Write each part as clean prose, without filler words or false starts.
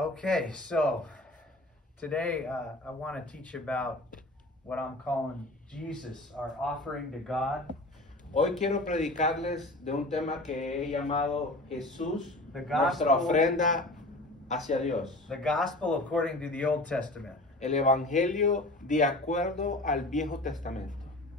Okay, so today I want to teach about what I'm calling Jesus, our offering to God. Hoy quiero predicarles de un tema que he llamado Jesús, The nuestra gospel. ofrenda hacia Dios. The gospel according to the Old Testament. El Evangelio de acuerdo al Viejo Testamento.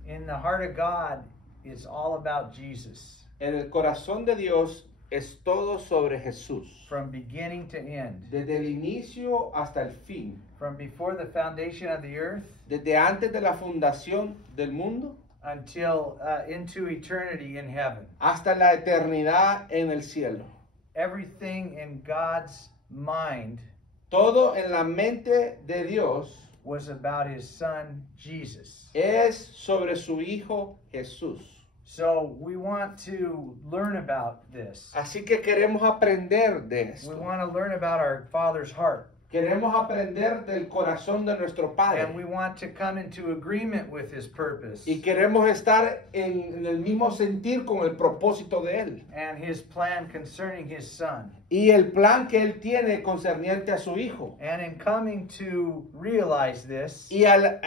In the heart of God, it's all about Jesus. En el corazón de Dios es todo sobre Jesús. From beginning to end. Desde el inicio hasta el fin. From before the foundation of the earth. Desde antes de la fundación del mundo. Until into eternity in heaven. Hasta la eternidad en el cielo. Everything in God's mind. Todo en la mente de Dios was about his son Jesus. Es sobre su hijo Jesús. So we want to learn about this. Así que queremos aprender de esto. We want to learn about our Father's heart. Queremos aprender del corazón de nuestro Padre. And we want to come into agreement with his purpose. Y queremos estar en el mismo sentir con el propósito de Él. And his plan concerning his son. Y el plan que Él tiene concerniente a su hijo. And in coming to realize this, Y al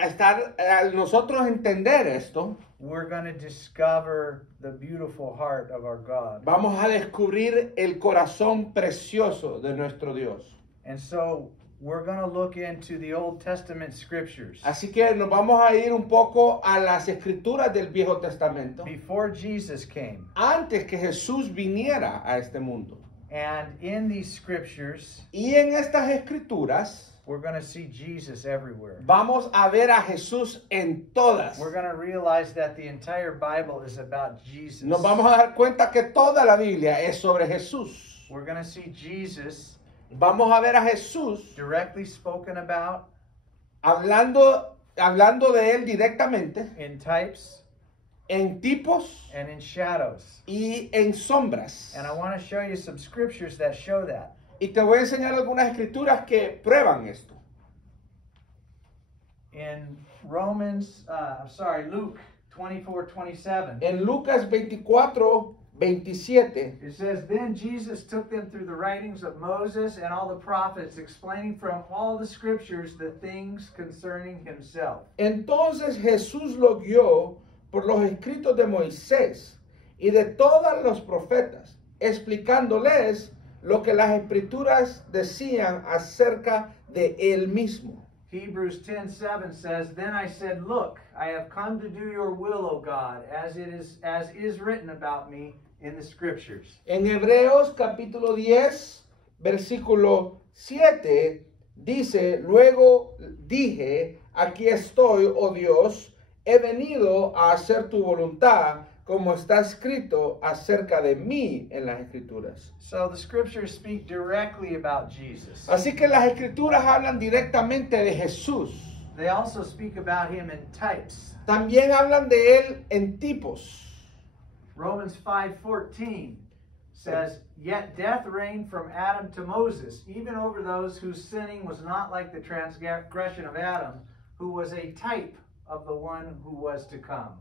nosotros entender esto, we're going to discover the beautiful heart of our God. Vamos a descubrir el corazón precioso de nuestro Dios. And so we're going to look into the Old Testament scriptures. Así que nos vamos a ir un poco a las escrituras del Viejo Testamento. Before Jesus came. Antes que Jesús viniera a este mundo. And in these scriptures, y en estas escrituras, we're going to see Jesus everywhere. Vamos a ver a Jesús en todas. We're going to realize that the entire Bible is about Jesus. Nos vamos a dar cuenta que toda la Biblia es sobre Jesús. We're going to see Jesus. Vamos a ver a Jesús directly spoken about. Hablando de él directamente. In types. En tipos. And in shadows. Y en sombras. And I want to show you some scriptures that show that. Y te voy a enseñar algunas escrituras que prueban esto. In Luke 24:27. En Lucas 24:27. It says, Then Jesus took them through the writings of Moses and all the prophets, explaining from all the scriptures the things concerning himself. Entonces Jesús lo guió por los escritos de Moisés y de todos los profetas, explicándoles lo que las escrituras decían acerca de él mismo. Hebrews 10:7 says, Then I said, Look, I have come to do your will, O God, as is written about me in the scriptures. En Hebreos capítulo 10, versículo 7, dice, Luego dije, aquí estoy, oh Dios, he venido a hacer tu voluntad, como está escrito acerca de mí en las escrituras. So the scriptures speak directly about Jesus. Así que las escrituras hablan directamente de Jesús. They also speak about him in types. También hablan de él en tipos. Romans 5:14 says, Yet death reigned from Adam to Moses, even over those whose sinning was not like the transgression of Adam, who was a type of the one who was to come.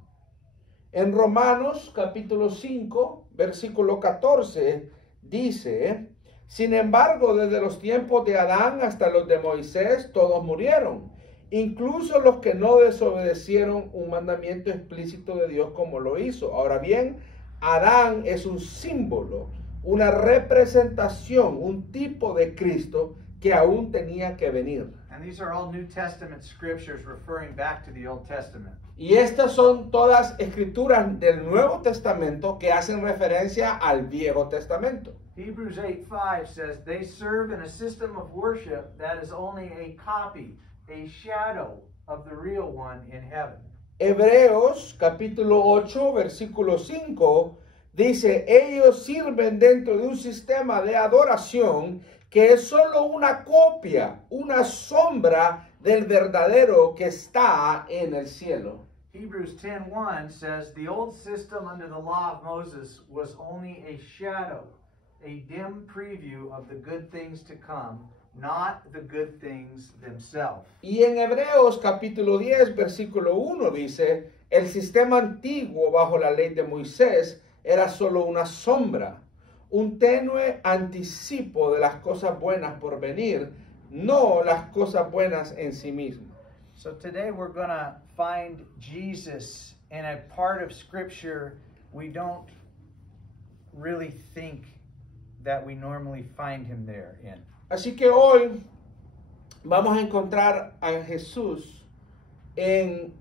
En Romanos capítulo 5, versículo 14, dice, Sin embargo, desde los tiempos de Adán hasta los de Moisés, todos murieron, incluso los que no desobedecieron un mandamiento explícito de Dios como lo hizo. Ahora bien, Adán es un símbolo, una representación, un tipo de Cristo que aún tenía que venir. And these are all New Testament scriptures referring back to the Old Testament. Y estas son todas escrituras del Nuevo Testamento que hacen referencia al Viejo Testamento. Hebrews 8:5 says, They serve in a system of worship that is only a copy, a shadow of the real one in heaven. Hebreos capítulo 8, versículo 5 dice, ellos sirven dentro de un sistema de adoración que es solo una copia, una sombra del verdadero que está en el cielo. Hebrews 10:1 says, The old system under the law of Moses was only a shadow, a dim preview of the good things to come, not the good things themselves. Y en Hebreos capítulo 10, versículo 1 dice, el sistema antiguo bajo la ley de Moisés era solo una sombra, un tenue anticipo de las cosas buenas por venir, no las cosas buenas en sí mismas. So today we're going to find Jesus in a part of Scripture we don't really think that we normally find him there in. Así que hoy vamos a encontrar a Jesús en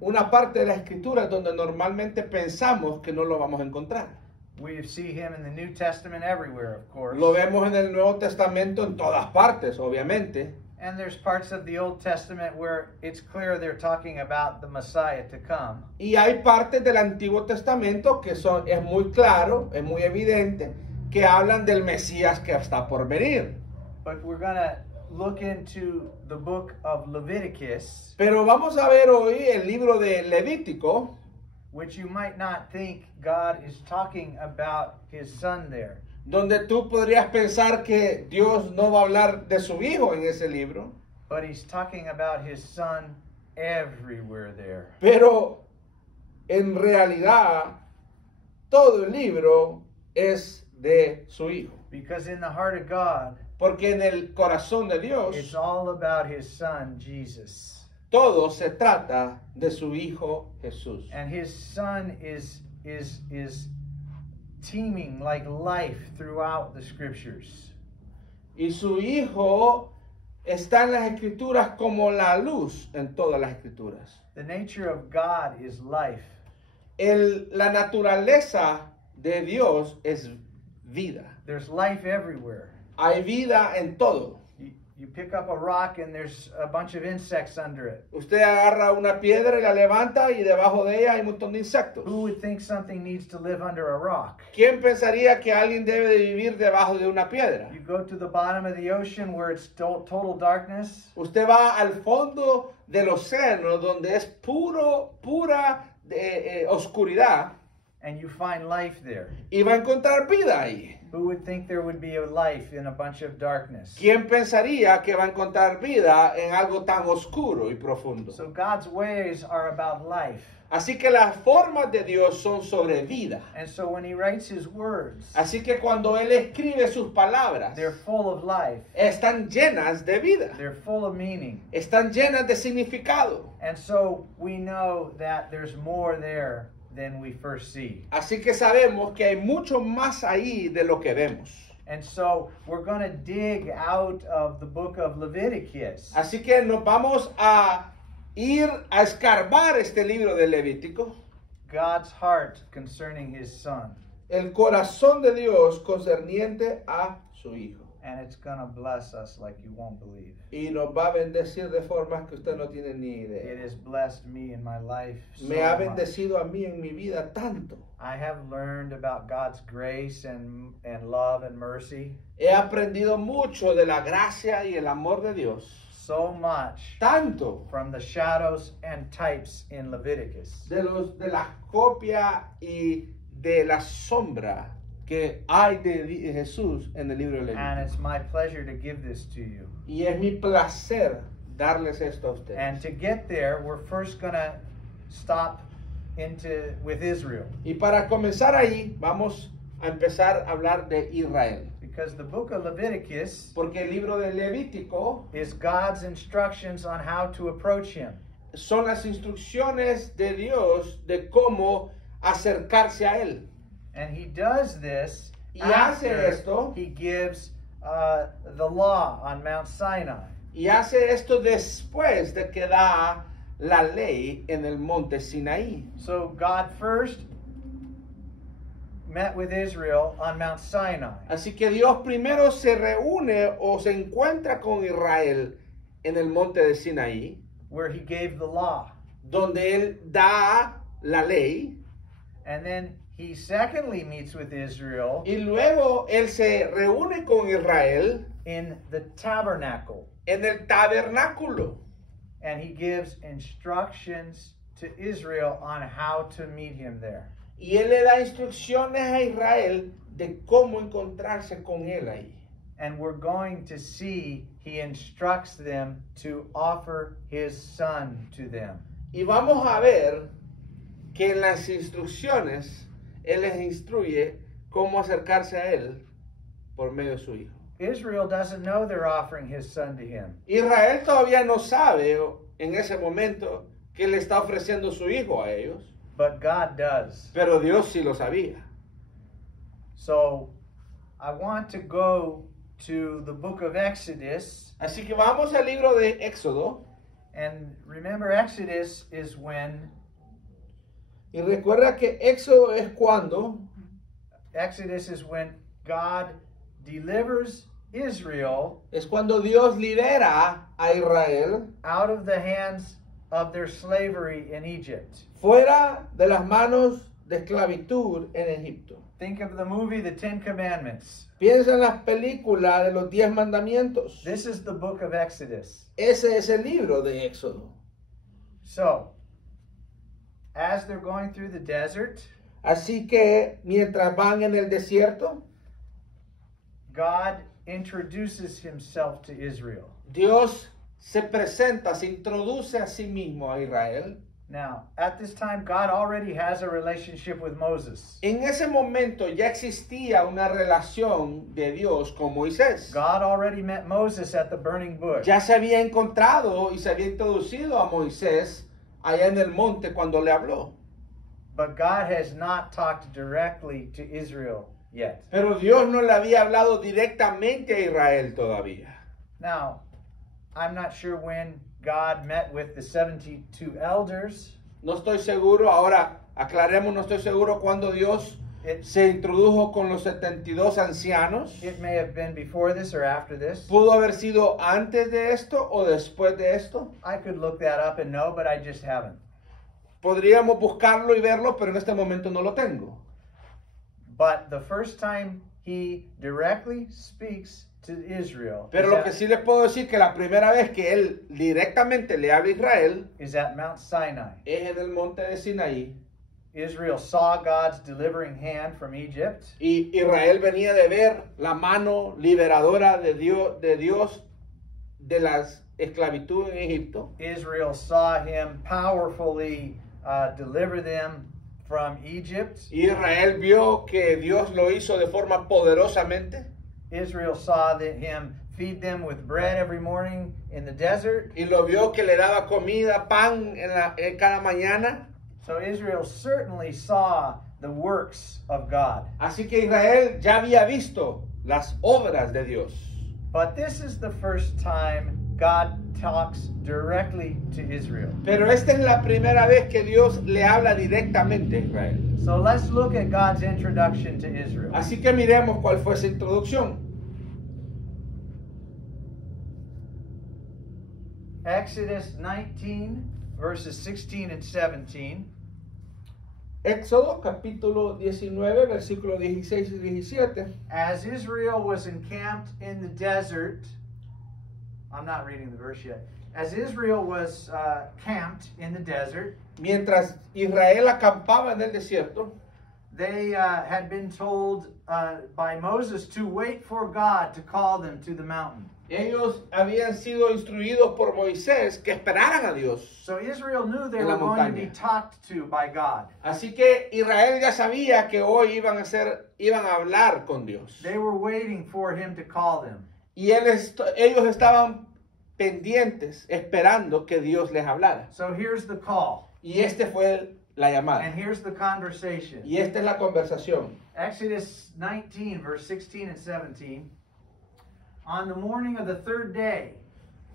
una parte de la Escritura donde normalmente pensamos que no lo vamos a encontrar. We see him in the New Testament everywhere, of course. Lo vemos en el Nuevo Testamento en todas partes, obviamente. And there's parts of the Old Testament where it's clear they're talking about the Messiah to come. Y hay partes del Antiguo Testamento que es muy claro, es muy evidente, que hablan del Mesías que está por venir. But we're going to look into the book of Leviticus, Pero vamos a ver hoy el libro de Levítico, which you might not think God is talking about his son there. donde tú podrías pensar que Dios no va a hablar de su hijo en ese libro. But he's talking about his son everywhere there. Pero en realidad todo el libro es de su hijo. Because in the heart of God, Porque en el corazón de Dios it's all about his son, Jesus. todo se trata de su hijo Jesús. And his son is teeming like life throughout the scriptures. Y su hijo está en las escrituras como la luz en todas las escrituras. The nature of God is life. La naturaleza de Dios es vida. There's life everywhere. Hay vida en todo. You pick up a rock and there's a bunch of insects under it. Usted agarra una piedra y la levanta y debajo de ella hay un montón de insectos. Who would think something needs to live under a rock? ¿Quién pensaría que alguien debe de vivir debajo de una piedra? You go to the bottom of the ocean where it's total darkness. Usted va al fondo del océano donde es pura oscuridad And you find life there. y va a encontrar vida ahí. Who would think there would be a life in a bunch of darkness? ¿Quién pensaría que va a encontrar vida en algo tan oscuro y profundo? So God's ways are about life. Así que las formas de Dios son sobre vida. And so when he writes his words, Así que cuando Él escribe sus palabras, they're full of life. están llenas de vida, They're full of meaning. están llenas de significado. And so we know that there's more there than we first see. Así que sabemos que hay mucho más ahí de lo que vemos. And so we're going to dig out of the book of Leviticus. Así que nos vamos a ir a escarbar este libro de Levítico, God's heart concerning his son. el corazón de Dios concerniente a su hijo. And it's going to bless us like you won't believe. Y nos va a bendecir de formas que usted no tiene ni It idea. has blessed me in my life so Me ha much. bendecido a mí en mi vida tanto. I have learned about God's grace and love and mercy He aprendido mucho de la gracia y el amor de Dios. so much Tanto from the shadows and types in Leviticus. de la copia y de la sombra que hay de Jesús en el libro de And Levítico. it's my pleasure to give this to you. Y es mi placer darles esto a ustedes. And to get there, we're first going to stop with Israel. Y para comenzar ahí, vamos a empezar a hablar de Israel. Because the book of Leviticus Porque el libro de Levítico is God's instructions on how to approach him. son las instrucciones de Dios de cómo acercarse a Él. And he does this Y hace after esto. he gives the law on Mount Sinai. Y hace esto después de que da la ley en el monte Sinaí. So God first met with Israel on Mount Sinai. Así que Dios primero se reúne o se encuentra con Israel en el monte de Sinaí, Where he gave the law. donde Él da la ley. And then he secondly meets with Israel Y luego Él se reúne con Israel in the tabernacle. en el tabernáculo. And he gives instructions to Israel on how to meet him there. Y Él le da instrucciones a Israel de cómo encontrarse con Él ahí. And we're going to see he instructs them to offer his son to them. Y vamos a ver que en las instrucciones Él les instruye cómo acercarse a Él por medio de su Hijo. Israel doesn't know they're offering his son to him. Israel todavía no sabe en ese momento que le está ofreciendo su hijo a ellos, But God does. pero Dios sí lo sabía. So I want to go to the book of Exodus. Así que vamos al libro de Éxodo, And remember, Exodus is when y recuerda que Éxodo es cuando God delivers Israel Dios libera a Israel out of the hands of their slavery in Egypt. fuera de las manos de esclavitud en Egipto. Think of the movie The Ten Commandments. Piensa en las películas de los 10 mandamientos. This is the book of Exodus. Ese es el libro de Éxodo. So, as they're going through the desert, Así que mientras van en el desierto, God introduces himself to Israel. Dios se presenta, se introduce a sí mismo a Israel. Now, at this time, God already has a relationship with Moses. En ese momento ya existía una relación de Dios con Moisés. God already met Moses at the burning bush. Ya se había encontrado y se había introducido a Moisés allá en el monte cuando le habló. But God has not talked directly to Israel yet. Pero Dios no le había hablado directamente a Israel todavía. Now, I'm not sure when God met with the 72 elders. No estoy seguro, ahora aclaremos, no estoy seguro cuando Dios se introdujo con los 72 ancianos. It may have been before this or after this. ¿Pudo haber sido antes de esto o después de esto? I could look that up and know, but I just haven't. Podríamos buscarlo y verlo, pero en este momento no lo tengo. But the first time he directly speaks to Israel Pero lo que sí les puedo decir que la primera vez que él directamente le habla a Israel is at Mount Sinai. es en el monte de Sinaí. Israel saw God's delivering hand from Egypt. Y Israel venía de ver la mano liberadora de Dios de la esclavitud en Egipto. Israel saw him powerfully deliver them from Egypt. Israel vio que Dios lo hizo de forma poderosamente. Israel saw him feed them with bread every morning in the desert. Y lo vio que le daba comida, pan en cada mañana. So Israel certainly saw the works of God. Así que Israel ya había visto las obras de Dios. But this is the first time God talks directly to Israel. Pero esta es la primera vez que Dios le habla directamente a Israel. So let's look at God's introduction to Israel. Así que miremos cuál fue esa introducción. Exodus 19, verses 16 and 17. Éxodo capítulo 19, versículos 16 y 17. As Israel was encamped in the desert, I'm not reading the verse yet. As Israel was camped in the desert, Mientras Israel acampaba en el desierto, they had been told by Moses to wait for God to call them to the mountain. ellos habían sido instruidos por Moisés que esperaran a Dios. So Israel knew they En la were going to be montaña. talked to by God. Así que Israel ya sabía que hoy iban a hablar con Dios. They were waiting for him to call them. Y ellos estaban pendientes, esperando que Dios les hablara. So here's the call, Y este fue la and llamada. here's the conversation. Y esta es la conversación. Exodus 19, verse 16 and 17. On the morning of the third day,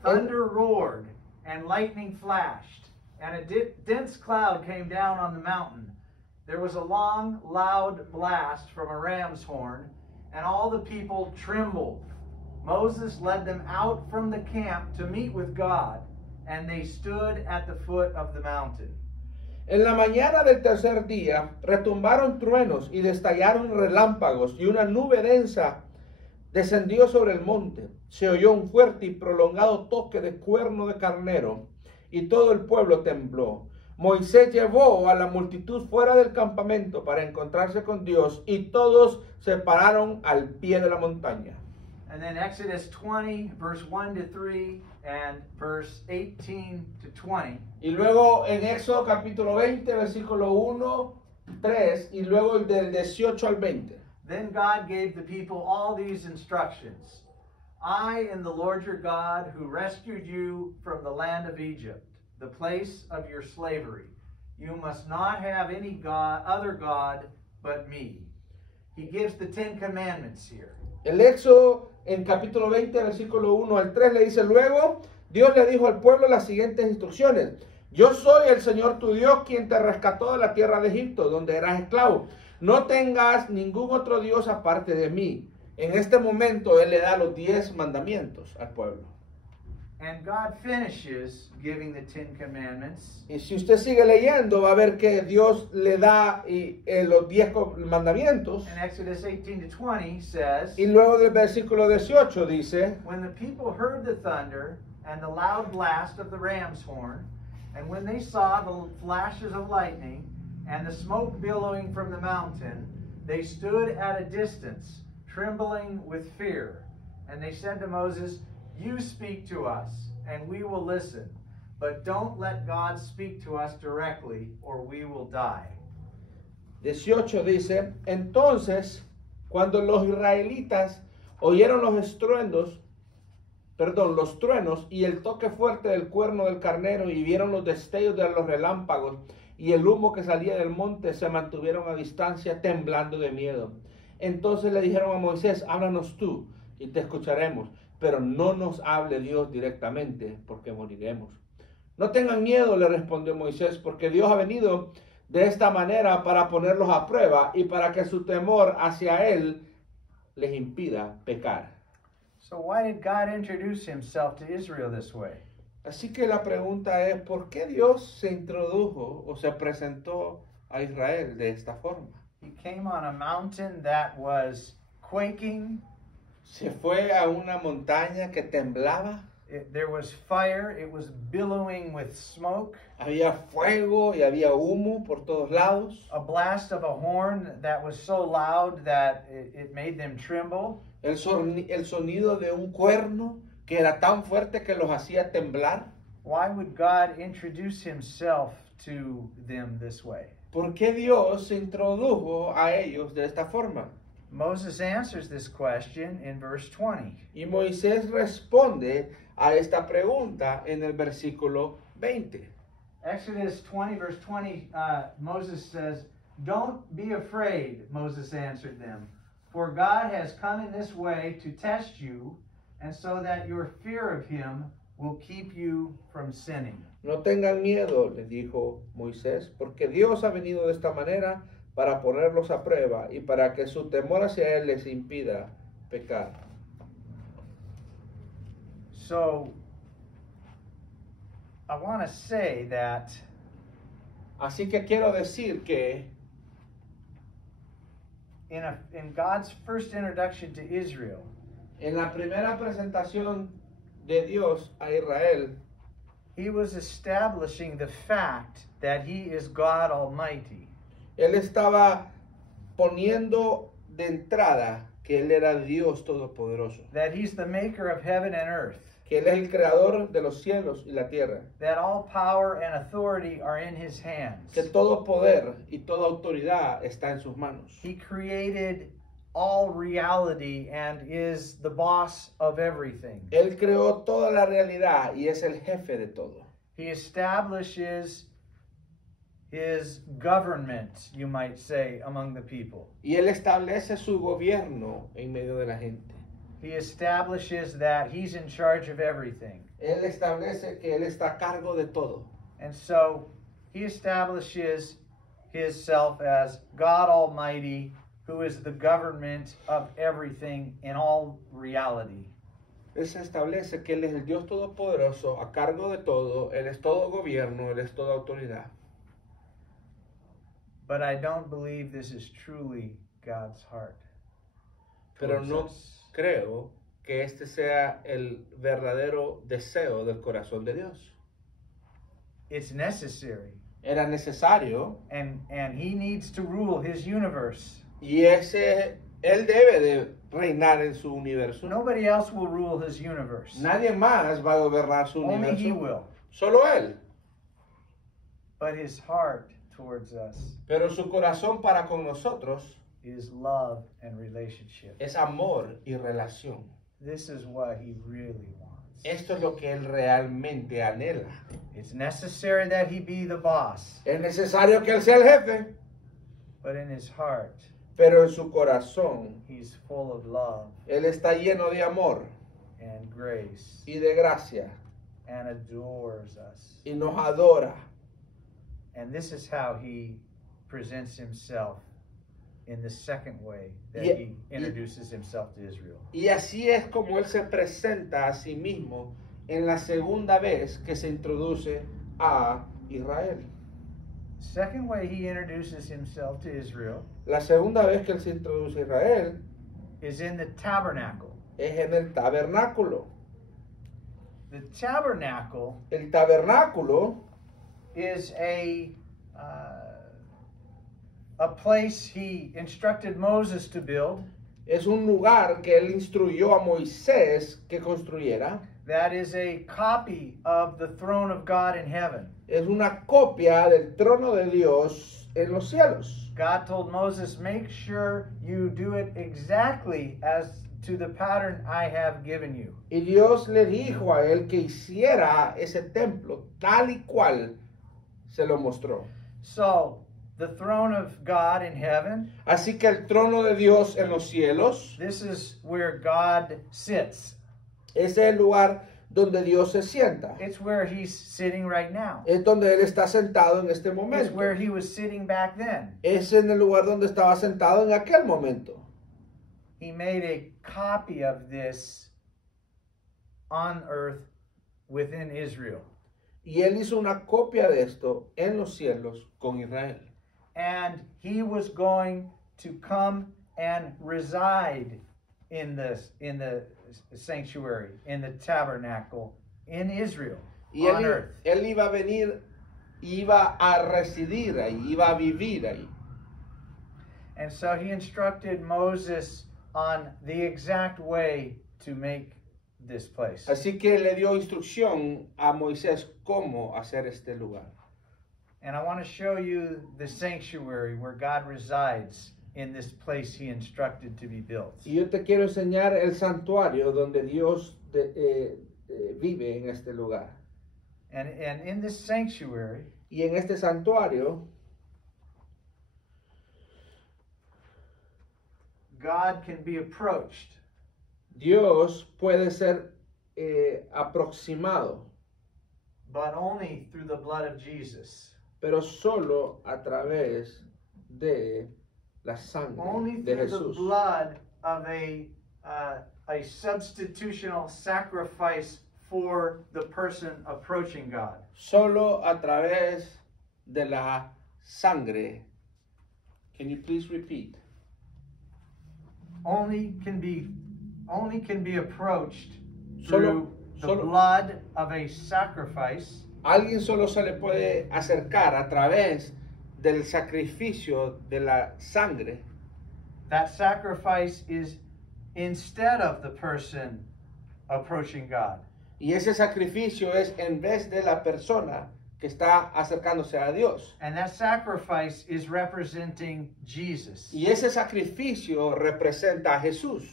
thunder roared and lightning flashed, and a dense cloud came down on the mountain. There was a long, loud blast from a ram's horn, and all the people trembled. Moses led them out from the camp to meet with God, and they stood at the foot of the mountain. En la mañana del tercer día retumbaron truenos y destallaron relámpagos y una nube densa descendió sobre el monte. Se oyó un fuerte y prolongado toque de cuerno de carnero y todo el pueblo tembló. Moisés llevó a la multitud fuera del campamento para encontrarse con Dios y todos se pararon al pie de la montaña. And then Exodus 20, verse 1 to 3, and verse 18 to 20. Y luego en Éxodo capítulo 20, versículo 1, 3 y luego del 18 al 20. Then God gave the people all these instructions. I am the Lord your God who rescued you from the land of Egypt, the place of your slavery. You must not have any other God but me. He gives the 10 commandments here. El Éxodo en capítulo 20, versículo 1 al 3 le dice, luego Dios le dijo al pueblo las siguientes instrucciones. Yo soy el Señor tu Dios, quien te rescató de la tierra de Egipto, donde eras esclavo. No tengas ningún otro Dios aparte de mí. En este momento Él le da los 10 mandamientos al pueblo. And God finishes giving the 10 commandments. Y si usted sigue leyendo, va a ver que Dios le da los 10 mandamientos. And Exodus 18 to 20 says, Y luego del versículo 18 dice, when the people heard the thunder and the loud blast of the ram's horn, and when they saw the flashes of lightning and the smoke billowing from the mountain, they stood at a distance, trembling with fear. And they said to Moses, you speak to us, and we will listen. But don't let God speak to us directly, or we will die. 18 dice, entonces, cuando los israelitas oyeron los truenos y el toque fuerte del cuerno del carnero y vieron los destellos de los relámpagos y el humo que salía del monte, se mantuvieron a distancia temblando de miedo. Entonces le dijeron a Moisés, háblanos tú y te escucharemos, pero no nos hable Dios directamente, porque moriremos. No tengan miedo, le respondió Moisés, porque Dios ha venido de esta manera para ponerlos a prueba y para que su temor hacia Él les impida pecar. So why did God introduce himself to Israel this way? Así que la pregunta es, ¿por qué Dios se introdujo o se presentó a Israel de esta forma? He came on a mountain that was quaking. Se fue a una montaña que temblaba. There was fire. It was billowing with smoke. Había fuego y había humo por todos lados. A blast of a horn that was so loud that it made them tremble. El sonido de un cuerno que era tan fuerte que los hacía temblar. Why would God introduce himself to them this way? ¿Por qué Dios se introdujo a ellos de esta forma? Moses answers this question in verse 20. Y Moisés responde a esta pregunta en el versículo 20. Exodus 20, verse 20, Moses says, don't be afraid, Moses answered them, for God has come in this way to test you, and so that your fear of him will keep you from sinning. No tengan miedo, le dijo Moisés, porque Dios ha venido de esta manera para ponerlos a prueba y para que su temor hacia Él les impida pecar. So, I want to say that Así que quiero decir que in God's first introduction to Israel, en la primera presentación de Dios a Israel, he was establishing the fact that he is God Almighty. Él estaba poniendo de entrada que Él era Dios Todopoderoso, That he's the maker of heaven and earth. que Él es el creador de los cielos y la tierra, That all power and authority are in his hands. que todo poder y toda autoridad está en sus manos. He created all reality and is the boss of everything. Él creó toda la realidad y es el jefe de todo. He establishes his government, you might say, among the people. Y Él establece su gobierno en medio de la gente. He establishes that he's in charge of everything. Él establece que Él está a cargo de todo. And so he establishes himself as God Almighty, who is the government of everything in all reality. Él se establece que Él es el Dios Todopoderoso, a cargo de todo. Él es todo gobierno, Él es toda autoridad. But I don't believe this is truly God's heart. Pero towards no us. creo que este sea el verdadero deseo del corazón de Dios. It's necessary. Era necesario And he needs to rule his universe. y Él debe de reinar en su universo. Nobody else will rule his universe. Nadie más va a gobernar su Only he universo. will. Solo Él. But his heart towards us Pero su corazón para con nosotros is love and relationship. es amor y relación. This is what he really wants. Esto es lo que él realmente anhela. It's necessary that he be the boss, Es necesario que él sea el jefe, but in his heart, pero en su corazón he's full of love él está lleno de amor and grace y de gracia and adores us. y nos adora. And this is how he presents himself in the second way that Yeah. he introduces himself to Israel. Y así es como él se presenta a sí mismo en la segunda vez que se introduce a Israel. Second way he introduces himself to Israel La segunda vez que él se introduce a Israel is in the tabernacle. es en el tabernáculo. The tabernacle El tabernáculo is a place he instructed Moses to build. es un lugar que él instruyó a Moisés que construyera. That is a copy of the throne of God in heaven. Es una copia del trono de Dios en los cielos. God told Moses, make sure you do it exactly as to the pattern I have given you. Y Dios le dijo a él que hiciera ese templo tal y cual se lo mostró. So, the throne of God in heaven, Así que el trono de Dios en los cielos, this is where God sits. ese es el lugar donde Dios se sienta. It's where he's sitting right now. Es donde Él está sentado en este It's momento. where he was sitting back then. Es en el lugar donde estaba sentado en aquel momento. He made a copy of this on earth within Israel. Y Él hizo una copia de esto en los cielos con Israel. And he was going to come and reside in the sanctuary, in the tabernacle in Israel, Y on earth. él iba a venir, iba a residir ahí, iba a vivir ahí. And so he instructed Moses on the exact way to make this place. Así que le dio instrucción a Moisés cómo hacer este lugar. And I want to show you the sanctuary where God resides in this place he instructed to be built. Y yo te quiero enseñar el santuario donde Dios vive en este lugar. And in this sanctuary, Y en este santuario, God can be approached, Dios puede ser aproximado, but only through the blood of Jesus. pero solo a través de la sangre Only de through the Jesús. blood of a substitutional sacrifice for the person approaching God. Solo a través de la sangre. Can you please repeat? Only can be approached Solo- through the solo- blood of a sacrifice Alguien solo se le puede acercar a través del sacrificio de la sangre. That sacrifice is instead of the person approaching God. Y ese sacrificio es en vez de la persona que está acercándose a Dios. And that sacrifice is representing Jesus. Y ese sacrificio representa a Jesús.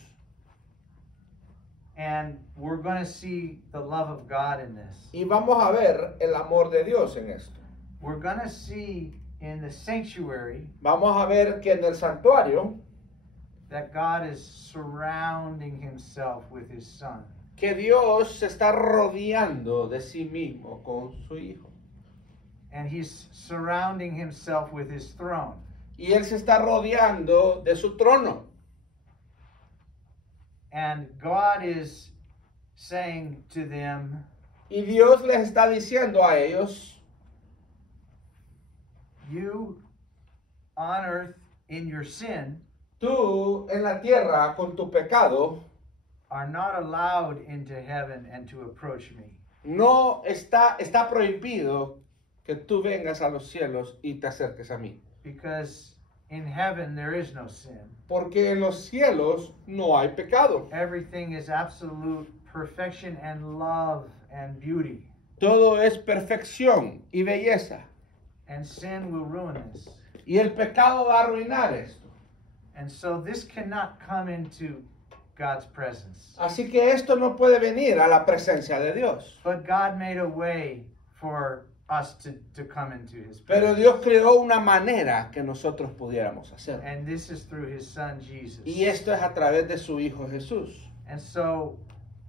And we're going to see the love of God in this. Y vamos a ver el amor de Dios en esto. We're going to see in the sanctuary Vamos a ver que en el santuario that God is surrounding himself with his son. que Dios se está rodeando de sí mismo con su Hijo. And he's surrounding himself with his throne. Y Él se está rodeando de su trono. And God is saying to them, Y Dios les está diciendo a ellos, you on earth in your sin tú en la tierra con tu pecado are not allowed into heaven and to approach me. no está prohibido que tú vengas a los cielos y te acerques a mí. Because in heaven there is no sin. Porque en los cielos no hay pecado. Everything is absolute perfection and love and beauty. Todo es perfección y belleza. And sin will ruin this. Y el pecado va a arruinar esto. And so this cannot come into God's presence. Así que esto no puede venir a la presencia de Dios. But God made a way for us to come into His Pero presence. Dios creó una manera que nosotros pudiéramos hacer. And this is through His Son Jesus. Y esto es a través de su Hijo Jesús. And so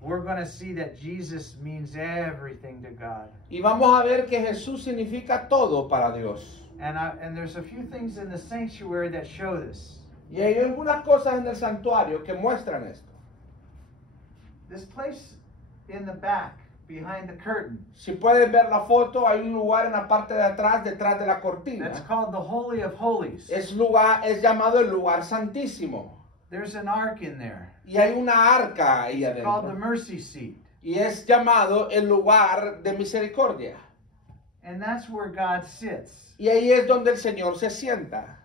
we're going to see that Jesus means everything to God. Y vamos a ver que Jesús significa todo para Dios. And there's a few things in the sanctuary that show this. Y hay algunas cosas en el santuario que muestran esto. This place in the back, behind the curtain, Si pueden ver la foto, hay un lugar en la parte de atrás, detrás de la cortina. that's called the Holy of Holies. Es llamado el lugar santísimo. There's an ark in there Y hay una arca ahí called the adentro. mercy seat. Y es llamado el lugar de misericordia. And that's where God sits. Y ahí es donde el Señor se sienta.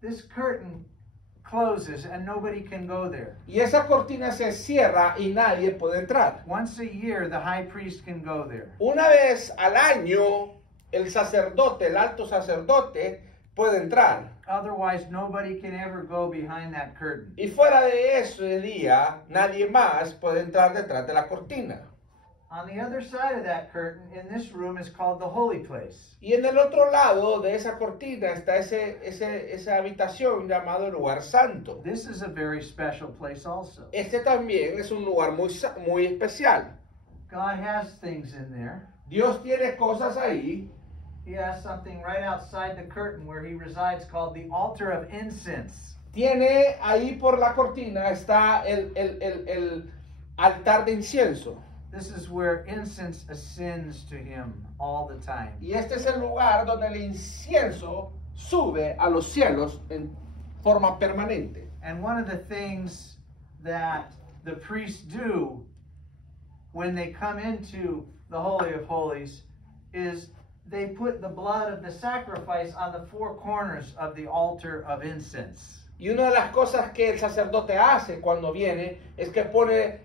This curtain closes and nobody can go there. Y esa cortina se cierra y nadie puede entrar. Once a year, the high priest can go there. Una vez al año, el sacerdote, el alto sacerdote, puede entrar. Otherwise, nobody can ever go behind that curtain. Y fuera de ese día, nadie más puede entrar detrás de la cortina. On the other side of that curtain, in this room, is called the holy place. Y en el otro lado de esa cortina está esa habitación llamado el lugar santo. This is a very special place also. Este también es un lugar muy especial. God has things in there. Dios tiene cosas ahí. He has something right outside the curtain where He resides called the altar of incense. Tiene ahí por la cortina está el altar de incienso. This is where incense ascends to Him all the time. Y este es el lugar donde el incienso sube a los cielos en forma permanente. And one of the things that the priests do when they come into the Holy of Holies is they put the blood of the sacrifice on the four corners of the altar of incense. Y una de las cosas que el sacerdote hace cuando viene es que pone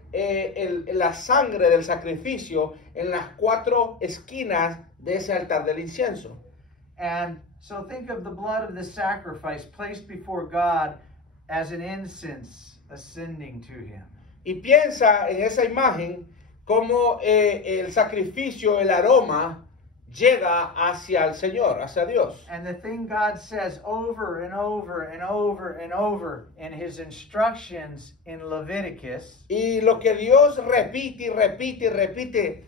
la sangre del sacrificio en las cuatro esquinas de ese altar del incienso. And so think of the blood of the sacrifice placed before God as an incense ascending to Him. Y piensa en esa imagen como el sacrificio, el aroma, llega hacia el Señor, hacia Dios. And the thing God says over and over and over and over in His instructions in Leviticus Y lo que Dios repite y repite y repite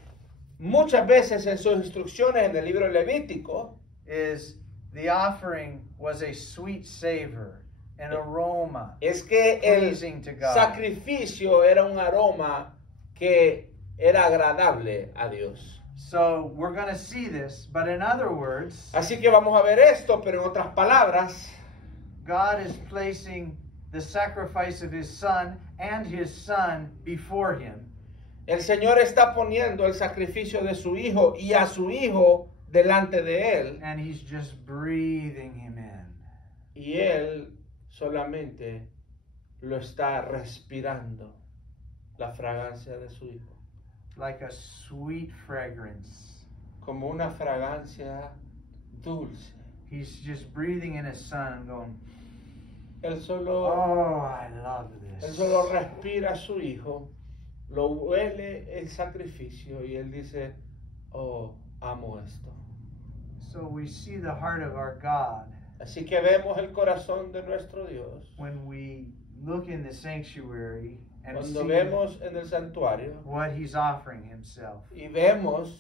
muchas veces en sus instrucciones en el libro Levítico is the offering was a sweet savor, an aroma, es que el pleasing to God. sacrificio era un aroma que era agradable a Dios. So we're going to see this, but in other words, Así que vamos a ver esto, pero en otras palabras, God is placing the sacrifice of His Son and His Son before Him. el Señor está poniendo el sacrificio de su Hijo y a su Hijo delante de Él. And He's just breathing Him in. Y Él solamente lo está respirando, la fragancia de su Hijo. Like a sweet fragrance. Como una fragancia dulce. He's just breathing in His Son and going, Él solo, oh, I love él this. solo respira a su Hijo, lo huele el sacrificio y Él dice, oh, amo esto. So we see the heart of our God Así que vemos el corazón de nuestro Dios. when we look in the sanctuary and Cuando see vemos en el santuario what He's offering Himself. y vemos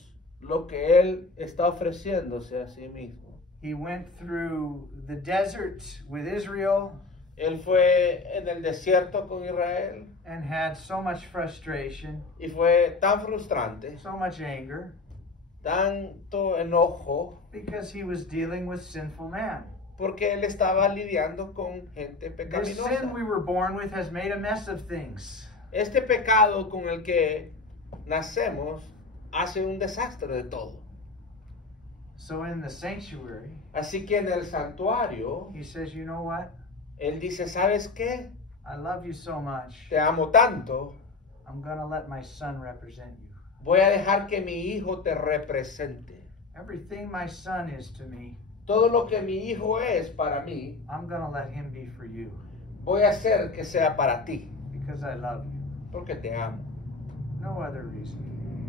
lo que Él está ofreciéndose a sí mismo. He went through the desert with Israel Él fue en el desierto con Israel and had so much frustration, y fue tan frustrante, so much anger, tanto enojo, because He was dealing with sinful man. porque Él estaba lidiando con gente The sin pecaminosa. we were born with has made a mess of things. Este pecado con el que nacemos hace un desastre de todo. So in the sanctuary, Así que en el santuario, He says, you know what? Él dice, ¿sabes qué? I love you so much. Te amo tanto, I'm going to let my Son represent you. voy a dejar que mi Hijo te represente. Everything my Son is to me, todo lo que mi hijo es para mí, I'm going to let him be for you voy a hacer que sea para ti, because I love you. porque te amo. No other reason.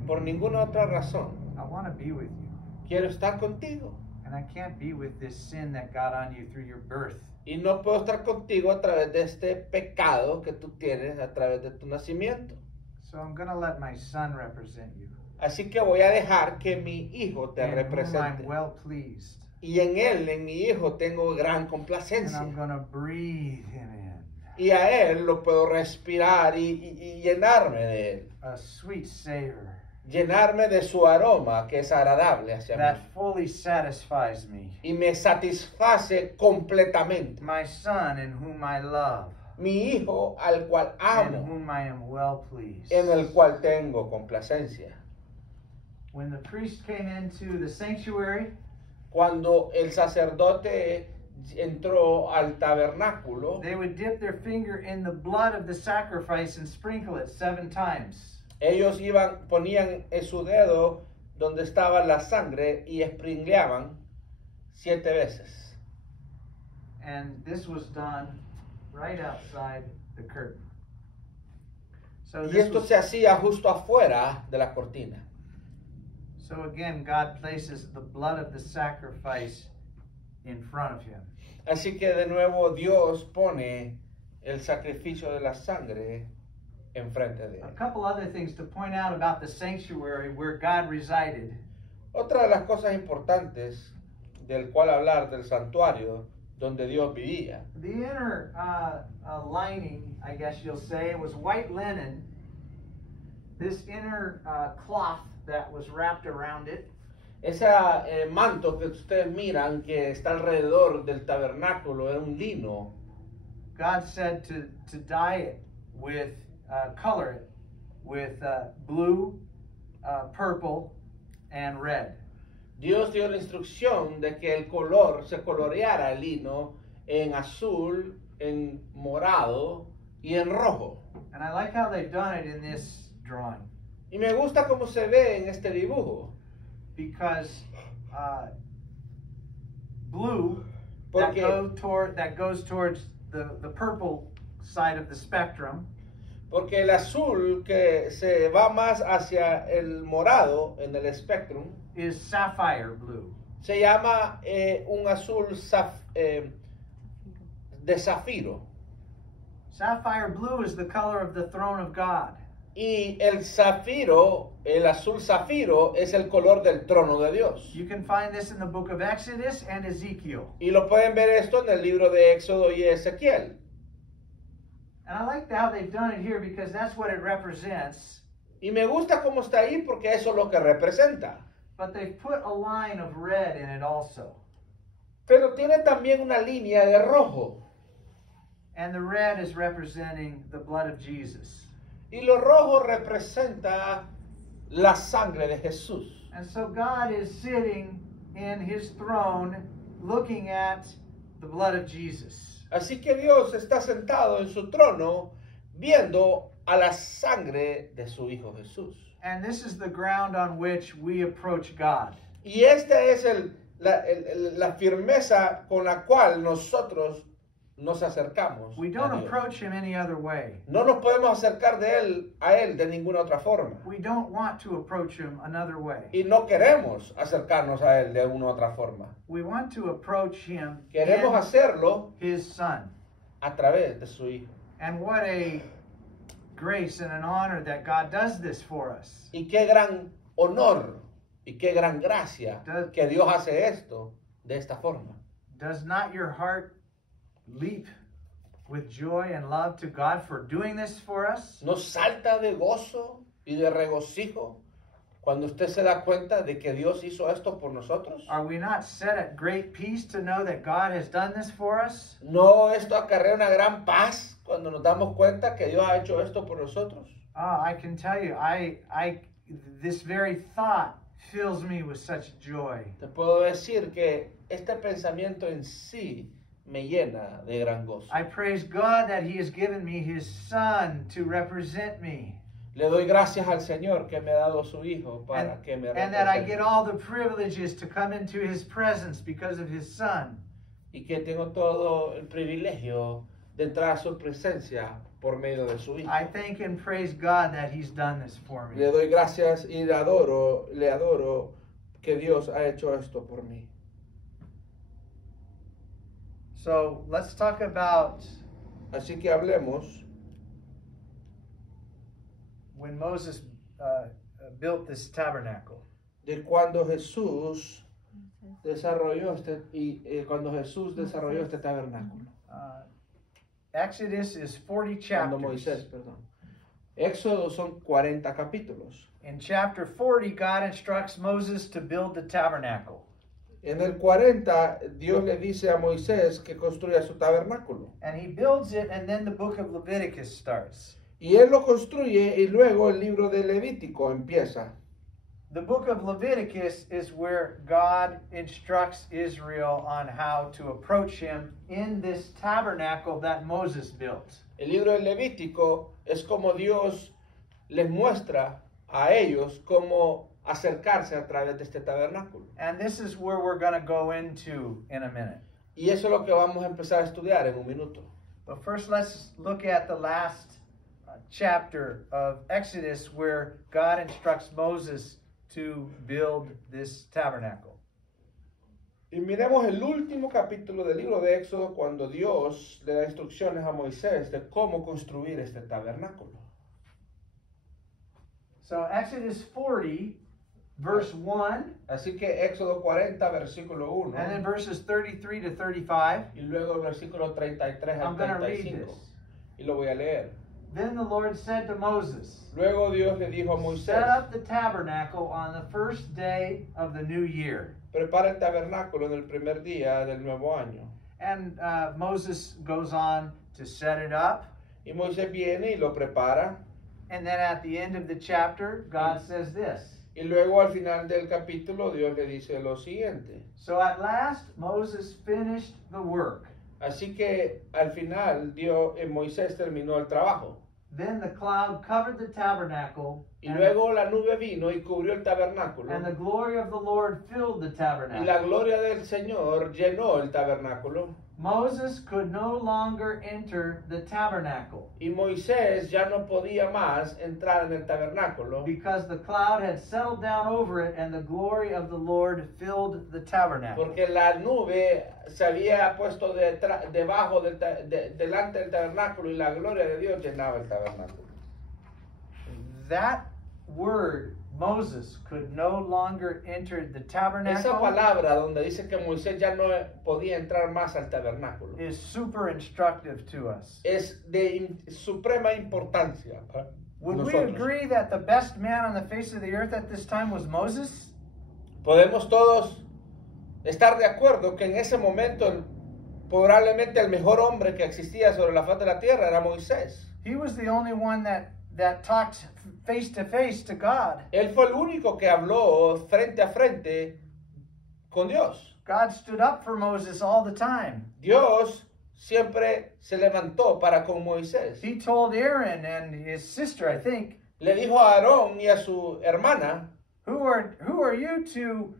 Por ninguna otra razón. I want to be with you. Quiero estar contigo. And I can't be with this sin that got on you through your birth. Y no puedo estar contigo a través de este pecado que tú tienes a través de tu nacimiento. So I'm going to let my son represent you. Así que voy a dejar que mi hijo te In whom represente. I'm well pleased. Y en él, en mi hijo, tengo gran And complacencia. I'm going to breathe him in. Y a él lo puedo respirar y llenarme de él. A sweet savor Llenarme de su aroma que es agradable hacia that mí. fully satisfies me. Y me satisface completamente. My son in whom I love. Mi hijo al cual In amo, whom I am well pleased. en el cual tengo complacencia. When the priest came into the sanctuary, Cuando el sacerdote entró al tabernáculo, they would dip their finger in the blood of the sacrifice and sprinkle it 7 times. ellos ponían en su dedo donde estaba la sangre y espringleaban 7 veces. And this was done right outside the curtain. So Y this esto was, se hacía justo afuera de la cortina. so again, God places the blood of the sacrifice in front of him. Así que de nuevo Dios pone el sacrificio de la sangre enfrente de A él. couple other things to point out about the sanctuary where God resided. Otra de las cosas importantes del cual hablar del santuario donde Dios vivía. The inner lining, I guess you'll say, was white linen. This inner cloth that was wrapped around it Ese manto que ustedes miran que está alrededor del tabernáculo era un lino. God said to dye it with, color it with blue, purple, and red. Dios dio la instrucción de que el color se coloreara el lino en azul, en morado y en rojo. And I like how they've done it in this drawing Y me gusta cómo se ve en este dibujo, because blue porque that goes towards the purple side of the spectrum Porque el azul que se va más hacia el morado en el espectrum is sapphire blue. se llama un azul de zafiro. Sapphire blue is the color of the throne of God. Y el zafiro, el azul zafiro, es el color del trono de Dios. You can find this in the book of Exodus and Ezekiel. Y lo pueden ver esto en el libro de Éxodo y Ezequiel. And I like how they've done it here because that's what it represents. Y me gusta cómo está ahí porque eso es lo que representa. But they've put a line of red in it also. Pero tiene también una línea de rojo. And the red is representing the blood of Jesus. Y lo rojo representa la sangre de Jesús. And so God is sitting in his throne looking at the blood of Jesus. Así que Dios está sentado en su trono viendo a la sangre de su Hijo Jesús. And this is the ground on which we approach God. Y esta es la firmeza con la cual nosotros nos acercamos We a don't Dios. approach him any other way. No nos podemos acercar a él de ninguna otra forma. We don't want to approach him another way. Y no queremos acercarnos a él de una otra forma. We want to approach him Queremos in hacerlo his son. a través de su Hijo. And what a grace and an honor that God does this for us. Y qué gran honor y qué gran gracia que Dios hace esto de esta forma. Does not your heart leap with joy and love to God for doing this for us? ¿No salta de gozo y de regocijo cuando usted se da cuenta de que Dios hizo esto por nosotros? Are we not set at great peace to know that God has done this for us? ¿No esto acarrea una gran paz cuando nos damos cuenta que Dios ha hecho esto por nosotros? I can tell you, this very thought fills me with such joy. Te puedo decir que este pensamiento en sí me llena de gran gozo. I praise God that he has given me his son to represent me. Le doy gracias al Señor que me ha dado su Hijo para And, que me and that I represente. get all the privileges to come into his presence because of his Son. Y que tengo todo el privilegio de entrar a su presencia por medio de su Hijo. I thank and praise God that he's done this for me. Le doy gracias y le adoro que Dios ha hecho esto por mí. So let's talk about Así que hablemos when Moses built this tabernacle. de cuando Jesús desarrolló cuando Jesús desarrolló este tabernáculo. Exodus is 40 Cuando chapters. Moisés, perdón. Éxodo son 40 capítulos. In chapter 40, God instructs Moses to build the tabernacle. En el 40, Dios le dice a Moisés que construya su tabernáculo. And he builds it, and then the book of Leviticus starts. Y él lo construye y luego el libro de Levítico empieza. The book of Leviticus is where God instructs Israel on how to approach him in this tabernacle that Moses built. El libro de Levítico es como Dios les muestra a ellos cómo acercarse a través de este tabernáculo. And this is where we're going to go into in a minute. Y eso es lo que vamos a empezar a estudiar en un minuto. But first, let's look at the last chapter of Exodus where God instructs Moses to build this tabernacle. Y miremos el último capítulo del libro de Éxodo cuando Dios le da instrucciones a Moisés de cómo construir este tabernáculo. So Exodus 40, verse 1, Así que Éxodo 40, versículo 1, and then verses 33 to 35. y luego el versículo 33 I'm al going to read 35. this. Y lo voy a leer. Then the Lord said to Moses, Luego Dios le dijo a Moisés, set up the tabernacle on the first day of the new year. prepara el tabernáculo en el primer día del nuevo año. And Moses goes on to set it up. Y Moisés viene y lo prepara. And then at the end of the chapter, God says this. Y luego al final del capítulo Dios le dice lo siguiente. So at last Moses finished the work. Así que al final Moisés terminó el trabajo. Then the cloud covered the tabernacle, Y luego la nube vino y cubrió el tabernáculo. and the glory of the Lord filled the Y la tabernacle. gloria del Señor llenó el tabernáculo. Moses could no longer enter the tabernacle Y Moisés ya no podía más entrar en el tabernáculo. because the cloud had settled down over it and the glory of the Lord filled the tabernacle. Porque la nube se había puesto debajo delante del tabernáculo y la gloria de Dios llenaba el tabernáculo. That word, Moses could no longer enter the Esa tabernacle, palabra donde dice que Moisés ya no podía entrar más al tabernáculo is super instructive to us. es de suprema importancia para Would we nosotros. agree that the best man on the face of the earth at this time was Moses? Podemos todos estar de acuerdo que en ese momento probablemente el mejor hombre que existía sobre la faz de la tierra era Moisés. He was the only one that talked face to face to God. Él fue el único que habló frente a frente con Dios. God stood up for Moses all the time. Dios siempre se levantó para con Moisés. He told Aaron and his sister, I think, Le dijo a Aarón y a su hermana, who are you to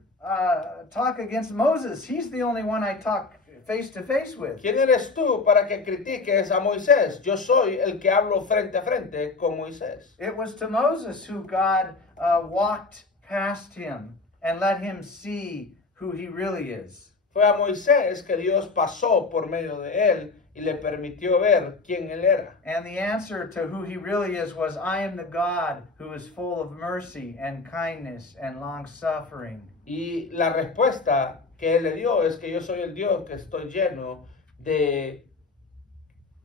talk against Moses? He's the only one I talk face to face with. ¿quién eres tú para que critiques a Moisés? Yo soy el que hablo frente a frente con Moisés. It was to Moses who God walked past him and let him see who he really is. Fue a Moisés que Dios pasó por medio de él y le permitió ver quién él era. And the answer to who he really is was, I am the God who is full of mercy and kindness and long suffering. Y la respuesta que él le dio es que yo soy el Dios que estoy lleno de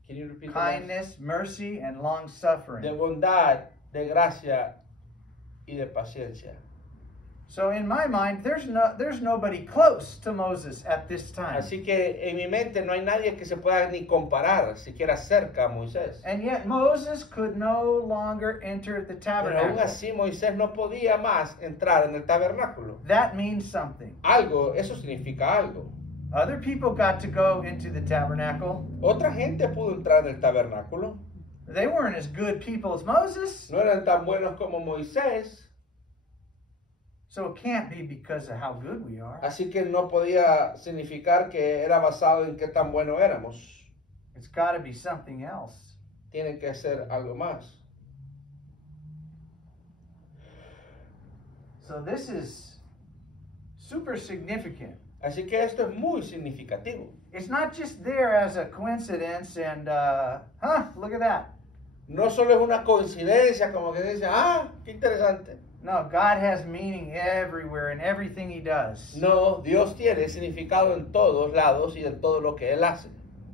Can you repeat that? Kindness, mercy, and long suffering. De bondad, de gracia y de paciencia. So in my mind, there's nobody close to Moses at this time. Así que en mi mente no hay nadie que se pueda ni comparar, siquiera cerca a Moisés. And yet Moses could no longer enter the Pero aún tabernacle. así Moisés no podía más entrar en el tabernáculo. That means something. Algo, eso significa algo. Other people got to go into the tabernacle, Otra gente pudo entrar en el tabernáculo, They weren't as good people as Moses. No eran tan buenos como Moisés. So it can't be because of how good we are. Así que no podía significar que era basado en qué tan bueno éramos. It's got to be something else. Tiene que ser algo más. So this is super significant. Así que esto es muy significativo. It's not just there as a coincidence and, look at that. No solo es una coincidencia como que dice, qué interesante. No, God has meaning everywhere in everything He does. No, Dios tiene significado en todos lados y en todo lo que Él hace.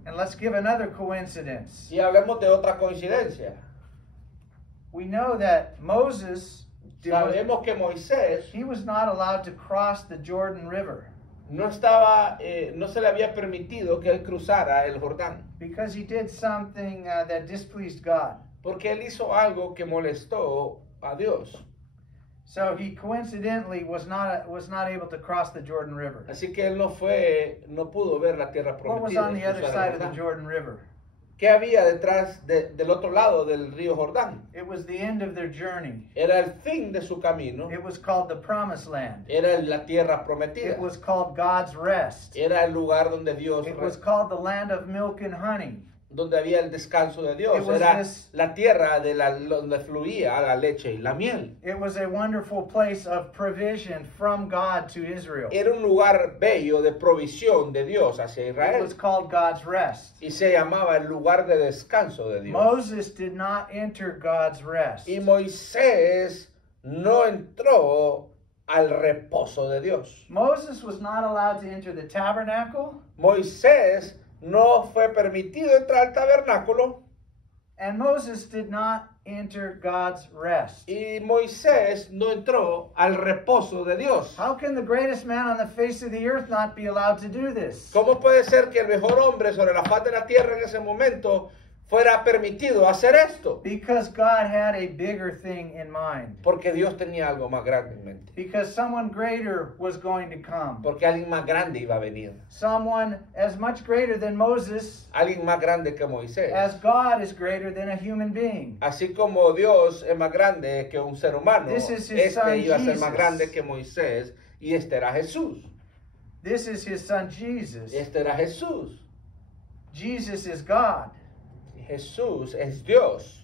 And let's give another coincidence. Y hablemos de otra coincidencia. We know that Moses, Sabemos que Moisés he was not allowed to cross the Jordan River no se le había permitido que él cruzara el Jordán. because he did something that displeased God. Porque él hizo algo que molestó a Dios. So he coincidentally was not able to cross the Jordan River. Así que él no pudo ver la tierra What was prometida. on the other cruzar el side of the Jordán. Jordan River? ¿Qué había detrás del otro lado del río Jordán? It was the end of their journey. Era el fin de su camino. It was called the Promised Land. Era la tierra prometida. It was called God's rest. Era el lugar donde Dios, It was called the land of milk and honey. donde había el descanso de Dios. It was Era this- la tierra donde fluía la leche y la miel. It was a wonderful place of provision from God to Israel. Era un lugar bello de provisión de Dios hacia It Israel. was called God's rest. Y se llamaba el lugar de descanso de Dios. Moses did not enter God's rest. Y Moisés no entró al reposo de Dios. Moses was not allowed to enter the tabernacle, Moisés no fue permitido entrar al tabernáculo and Moses did not enter God's rest. y Moisés no entró al reposo de Dios. How can the greatest man on the face of the earth not be allowed to do this? ¿Cómo puede ser que el mejor hombre sobre la faz de la tierra en ese momento fuera permitido hacer esto? Because God had a bigger thing in mind. Porque Dios tenía algo más grande en mente. Because someone greater was going to come. Porque alguien más grande iba a venir. Someone as much greater than Moses Alguien más grande que Moisés. as God is greater than a human being. Así como Dios es más grande que un ser humano, This is his son, iba a ser más Jesus. grande que Moisés y este era Jesús. This is his son Jesus. Este era Jesús. Jesus is God. Jesús es Dios.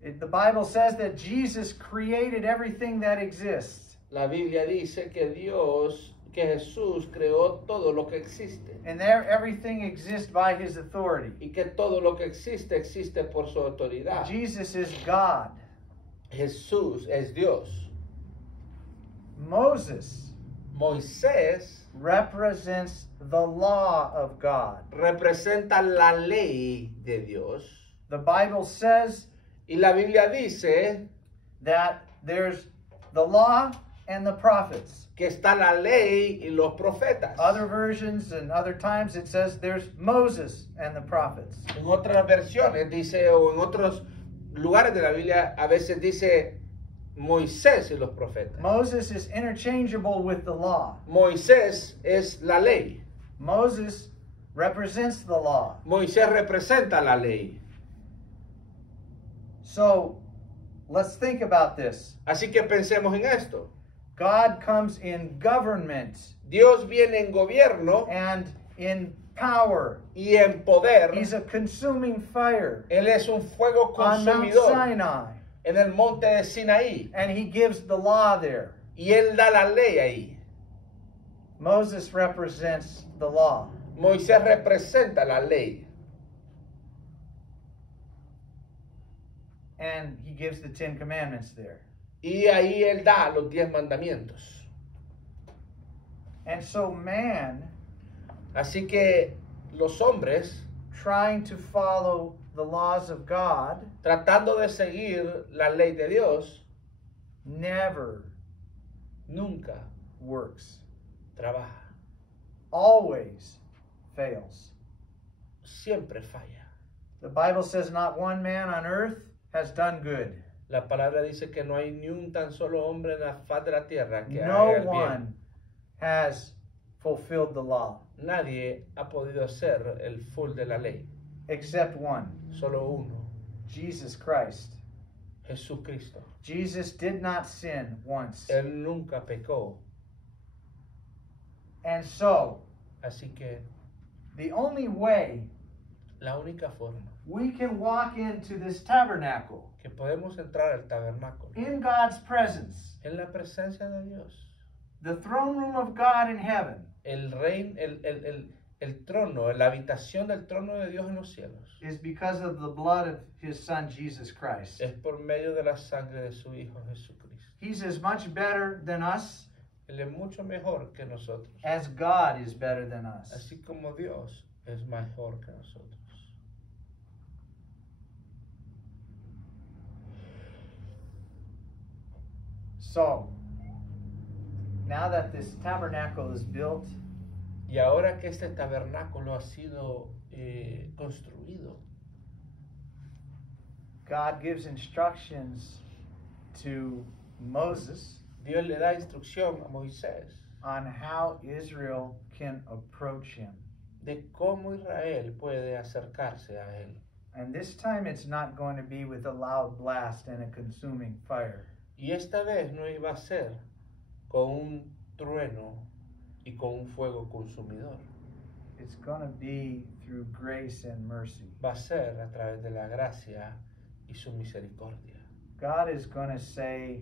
The Bible says that Jesus created everything that exists. La Biblia dice que Jesús creó todo lo que existe. And there everything exists by his authority. Y que todo lo que existe, existe por su autoridad. Jesus is God. Jesús es Dios. Moses Moisés represents the law of God. representa la ley de Dios. The Bible says Y la Biblia dice that there's the law and the prophets. que está la ley y los profetas. Other versions and other times it says there's Moses and the prophets. En otras versiones dice, o en otros lugares de la Biblia, a veces dice Moisés y los profetas. Moses is interchangeable with the law. Moisés es la ley. Moses represents the law. Moisés representa la ley. So let's think about this. Así que pensemos en esto. God comes in government Dios viene en gobierno and in power. y en poder. He's a consuming fire Él es un fuego on Mount consumidor Sinai. en el monte de Sinaí. And he gives the law there. Y Él da la ley ahí. Moses represents the law. Moisés representa la ley. And he gives the 10 Commandments there. Y ahí Él da los 10 mandamientos. And so man, Así que los hombres, trying to follow the laws of God, tratando de seguir la ley de Dios, never nunca works. trabaja. Always fails. Siempre falla. The Bible says not one man on earth has done good. La palabra dice que no hay ni un tan solo hombre en la faz de la tierra que No haga el bien. one has fulfilled the law Nadie ha podido ser el full de la ley. except one, Solo uno. Jesus Christ. Jesucristo. Jesus did not sin once. Él nunca pecó. And so, Así que the only way la única forma we can walk into this tabernacle que podemos entrar al tabernáculo, in God's presence, en la presencia de Dios, the throne room of God in heaven, el reino, el trono, la habitación del trono de Dios en los cielos, is because of the blood of his son Jesus Christ. es por medio de la sangre de su Hijo Jesucristo. He's as much better than us Él es mucho mejor que nosotros, as God is better than us. así como Dios es mejor que nosotros. So, now that this tabernacle is built, Y ahora que este tabernáculo ha sido construido, God gives instructions to Moses Dios le da instrucción a Moisés on how Israel can approach him. de cómo Israel puede acercarse a él. And this time it's not going to be with a loud blast and a consuming fire. Y esta vez no iba a ser con un trueno y con un fuego consumidor. It's going to be through grace and mercy. Va a ser a través de la gracia y su misericordia. God is going to say,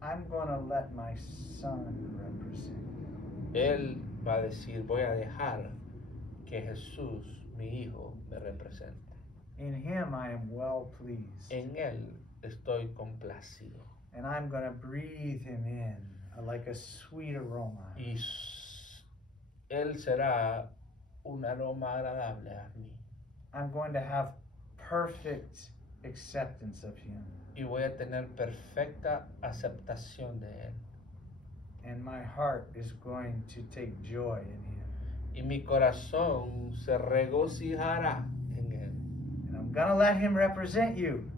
I'm going to let my son represent you. Él va a decir, voy a dejar que Jesús, mi hijo, me represente. In him I am well pleased. En él estoy complacido. And I'm going to breathe him in like a sweet aroma. Y él será un aroma agradable a mí. I'm going to have perfect acceptance of him. Y voy a tener perfecta aceptación de él. And my heart is going to take joy in him. Y mi corazón se regocijará en él. And I'm going to let him represent you.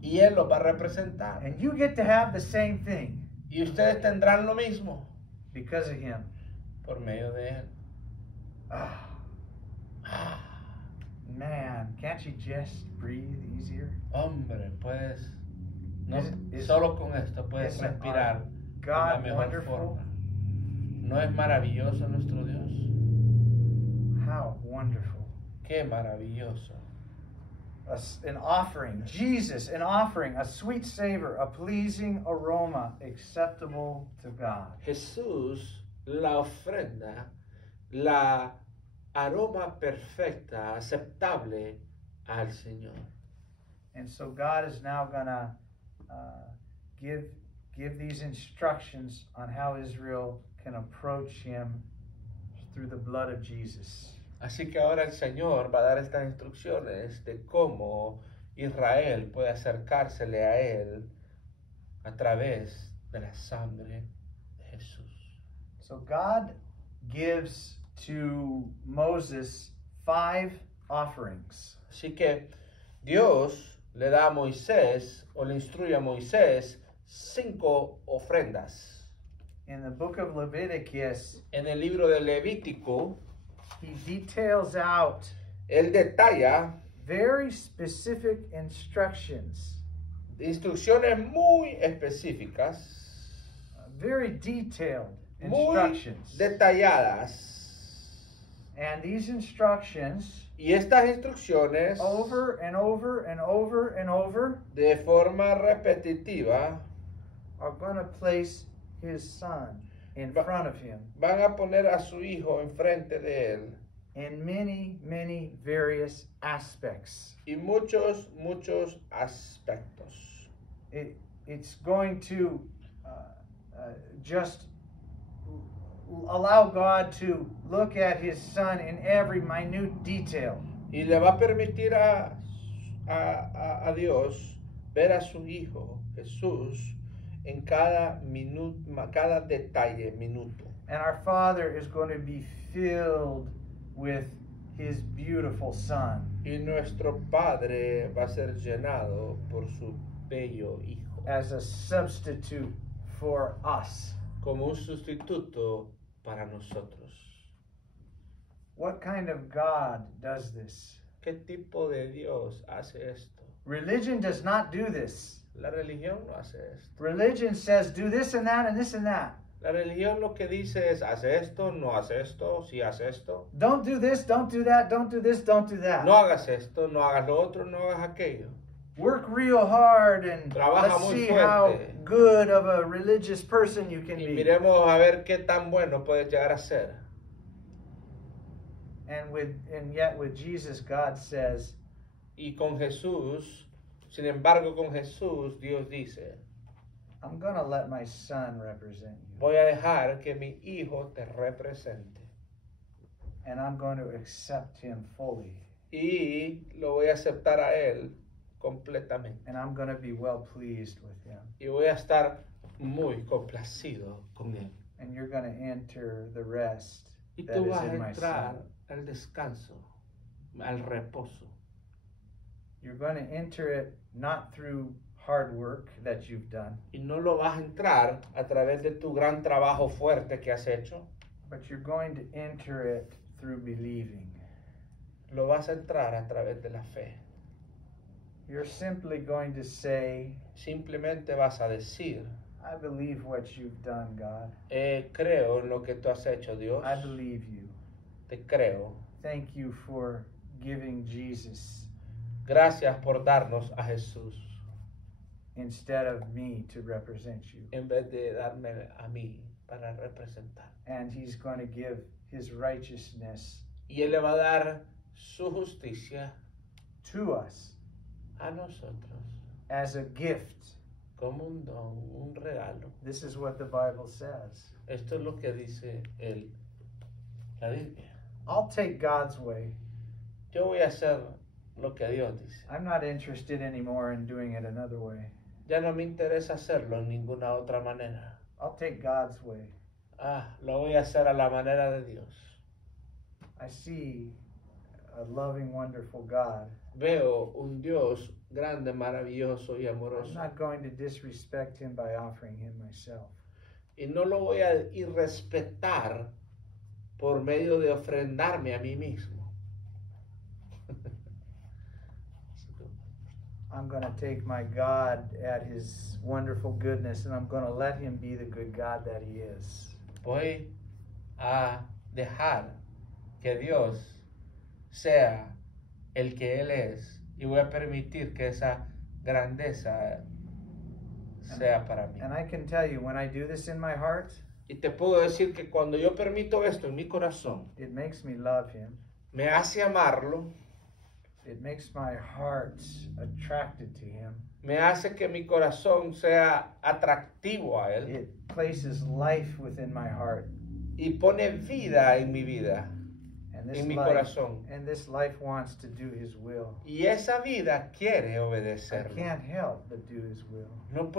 Y él lo va a representar. And you get to have the same thing Y ustedes tendrán lo mismo because of him. por medio de él. Ah, Ah, man, can't you just breathe easier? hombre, puedes, no, Is- solo con esto puedes isn't respirar our de la God mejor wonderful? forma. ¿No es maravilloso nuestro Dios? How wonderful. Qué maravilloso. An offering, Jesus, an offering, a sweet savor, a pleasing aroma, acceptable to God. Jesús, la ofrenda, la aroma perfecta, aceptable al Señor. And so God is now going to give these instructions on how Israel can approach him through the blood of Jesus. Así que ahora el Señor va a dar estas instrucciones de cómo Israel puede acercársele a Él a través de la sangre de Jesús. So God gives to Moses 5 offerings. Así que Dios le da a Moisés o le instruye a Moisés 5 ofrendas. In the book of Leviticus, En el libro de Levítico, he details out él detalla very specific instructions, instrucciones muy específicas, very detailed muy instructions. detalladas. And these instructions, Y estas instrucciones, over and over and over and over, de forma repetitiva, are going to place his son in front of him van a poner a su hijo enfrente de él. in many, many various aspects. Y muchos aspectos. It's going to just allow God to look at his son in every minute detail. Y le va a permitir a Dios ver a su hijo, Jesús, en cada detalle, minuto. And our Father is going to be filled with his beautiful son Y nuestro Padre va a ser llenado por su bello hijo, as a substitute for us. como un sustituto para nosotros. What kind of God does this? ¿Qué tipo de Dios hace esto? Religion does not do this. La religión no hace esto. Religion says do this and that and this and that. La religión lo que dice es, haz esto, no haz esto, sí haz esto. Don't do this, don't do that, don't do this, don't do that. No hagas esto, no hagas lo otro, no hagas aquello. Work real hard and Trabaja let's muy see fuerte. how good of a religious person you can Y be. miremos a ver qué tan bueno puedes llegar a ser. And yet with Jesus, God says, Y con Jesús, sin embargo con Jesús, Dios dice, I'm going to let my son represent you. voy a dejar que mi hijo te represente. And I'm going to accept him fully. Y lo voy a aceptar a él completamente. And I'm going to be well pleased with him. Y voy a estar muy complacido con él. And you're going to enter the rest Y that tú is vas a in my entrar son. al descanso, al reposo. You're going to enter it not through hard work that you've done, Y no lo vas a entrar a través de tu gran trabajo fuerte que has hecho. but you're going to enter it through believing. Lo vas a entrar a través de la fe. You're simply going to say, Simplemente vas a decir, I believe what you've done, God. creo en lo que tú has hecho, Dios. I believe you. Te creo. Thank you for giving Jesus Gracias por darnos a Jesús instead of me to represent you. en vez de darme a mí para representar. And he's going to give his righteousness Y Él le va a dar su justicia to us a nosotros as a gift. como un don, un regalo. This is what the Bible says. Esto es lo que dice la Biblia. I'll take God's way. Yo voy a hacer lo que Dios dice. I'm not interested anymore in doing it another way. Ya no me interesa hacerlo en ninguna otra manera. I'll take God's way. Lo voy a hacer a la manera de Dios. I see a loving, wonderful God. Veo un Dios grande, maravilloso y I'm amoroso. not going to disrespect him by offering him myself. Y no lo voy a irrespetar por medio de ofrendarme a mí mismo. I'm going to take my God at his wonderful goodness and I'm going to let him be the good God that he is. Voy a dejar que Dios sea el que Él es y voy a permitir que esa grandeza sea para mí. And I can tell you, when I do this in my heart, Y te puedo decir que cuando yo permito esto en mi corazón, it makes me love him. me hace amarlo, It makes my heart attracted to him. me hace que mi corazón sea atractivo a Él It places life within my heart. y pone vida en mi vida, And this en mi life, corazón. and this life wants to do his will. Y esa vida quiere I obedecerlo. can't help but do his will. No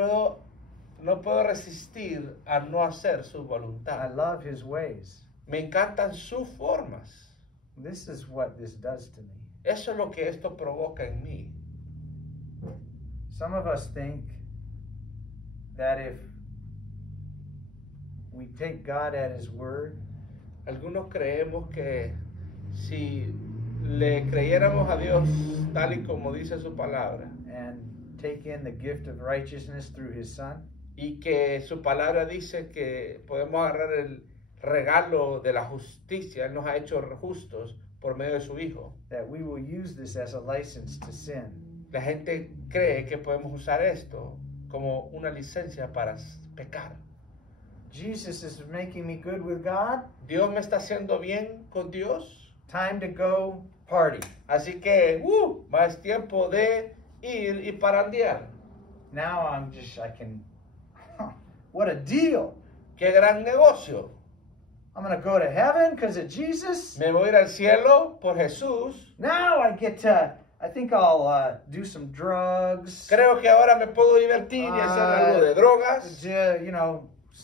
puedo resistir a no hacer su I voluntad. love his ways. Me encantan sus formas. This is what this does to me. Eso es lo que esto provoca en mí. Some of us think that if we take God at his word, Algunos creemos que si le creyéramos a Dios tal y como dice su palabra and take in the gift of righteousness through his son, y que su palabra dice que podemos agarrar el regalo de la justicia, Él nos ha hecho justos por medio de su Hijo. that we will use this as a license to sin. La gente cree que podemos usar esto como una licencia para pecar. Jesus is making me good with God. Dios me está haciendo bien con Dios. Time to go party. Así que, más tiempo de ir y parandear. Now I can, what a deal. ¡Qué gran negocio! I'm going to go to heaven because of Jesus. Me voy a ir al cielo por Jesús. Now I think I'll do some drugs. Creo que ahora me puedo divertir y hacer algo de drogas.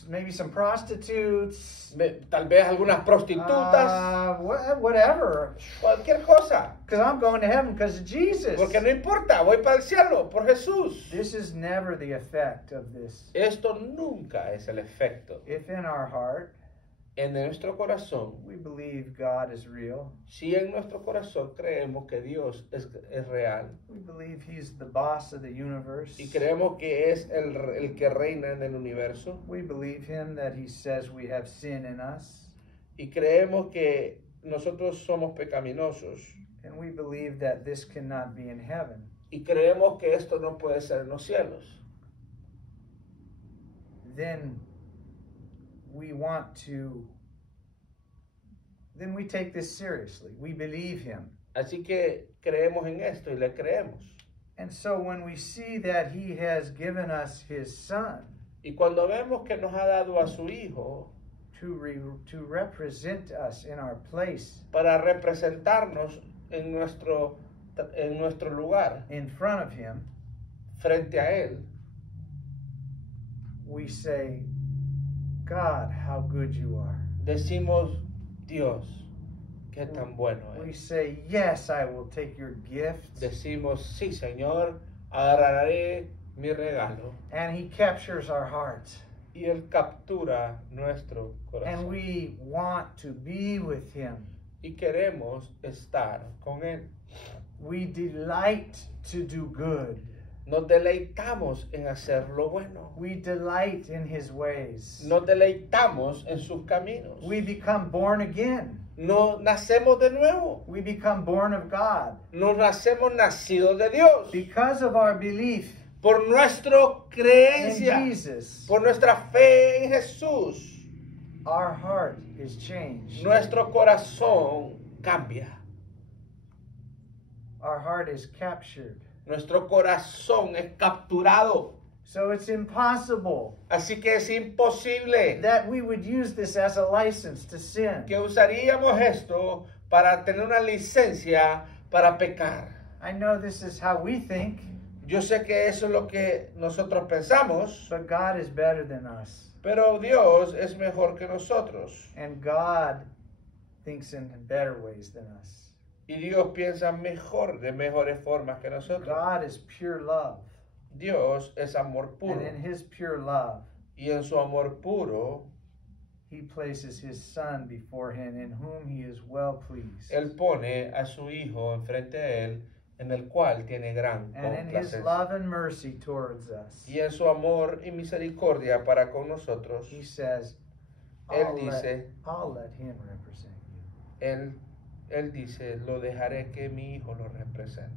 Maybe some prostitutes. Tal vez algunas prostitutas. Whatever. Cualquier cosa. Because I'm going to heaven because of Jesus. Porque no importa, voy para el cielo por Jesús. This is never the effect of this. Esto nunca es el efecto. If in our heart En nuestro corazón, we believe God is real. si en nuestro corazón creemos que Dios es real We believe He's the boss of the universe. y creemos que es el que reina en el universo We believe Him that He says we have sin in us. y creemos que nosotros somos pecaminosos And we believe that this cannot be in heaven. y creemos que esto no puede ser en los cielos. Then we take this seriously. We believe Him. Así que creemos en esto y le creemos. And so when we see that He has given us His Son Y cuando vemos que nos ha dado a su Hijo to represent us in our place para representarnos en nuestro lugar, in front of Him, frente a Él, we say, God, how good you are. decimos, Dios, qué tan bueno We es. say, yes, I will take your gift. Decimos, sí, Señor, agarraré mi regalo. And He captures our heart. Y Él captura nuestro And corazón. we want to be with Him. Y queremos estar con Él. We delight to do good. Nos deleitamos en hacer lo bueno. We delight in His ways. Nos deleitamos en sus caminos. We become born again. No nacemos de nuevo. We become born of God. Nos nacemos nacidos de Dios. Because of our belief Por nuestra in creencia, Jesus, por nuestra fe en Jesús, our heart is changed. nuestro corazón cambia. Our heart is captured. Nuestro corazón es capturado. So it's impossible Así que es imposible that we would use this as a license to sin. que usaríamos esto para tener una licencia para pecar. I know this is how we think, Yo sé que eso es lo que nosotros pensamos, but God is better than us. pero Dios es mejor que nosotros. And God thinks in better ways than us. Y Dios piensa mejor, de mejores formas que nosotros. God is pure love. Dios es amor puro. And in His pure love, Y en su amor puro, He places His Son before Him, in whom He is well pleased. Él pone a su Hijo enfrente de Él, en el cual tiene gran And in His complacencia. love and mercy towards us, Y en su amor y misericordia para con nosotros, He says, Él I'll dice, let Him represent you. Él dice, lo dejaré que mi Hijo lo represente.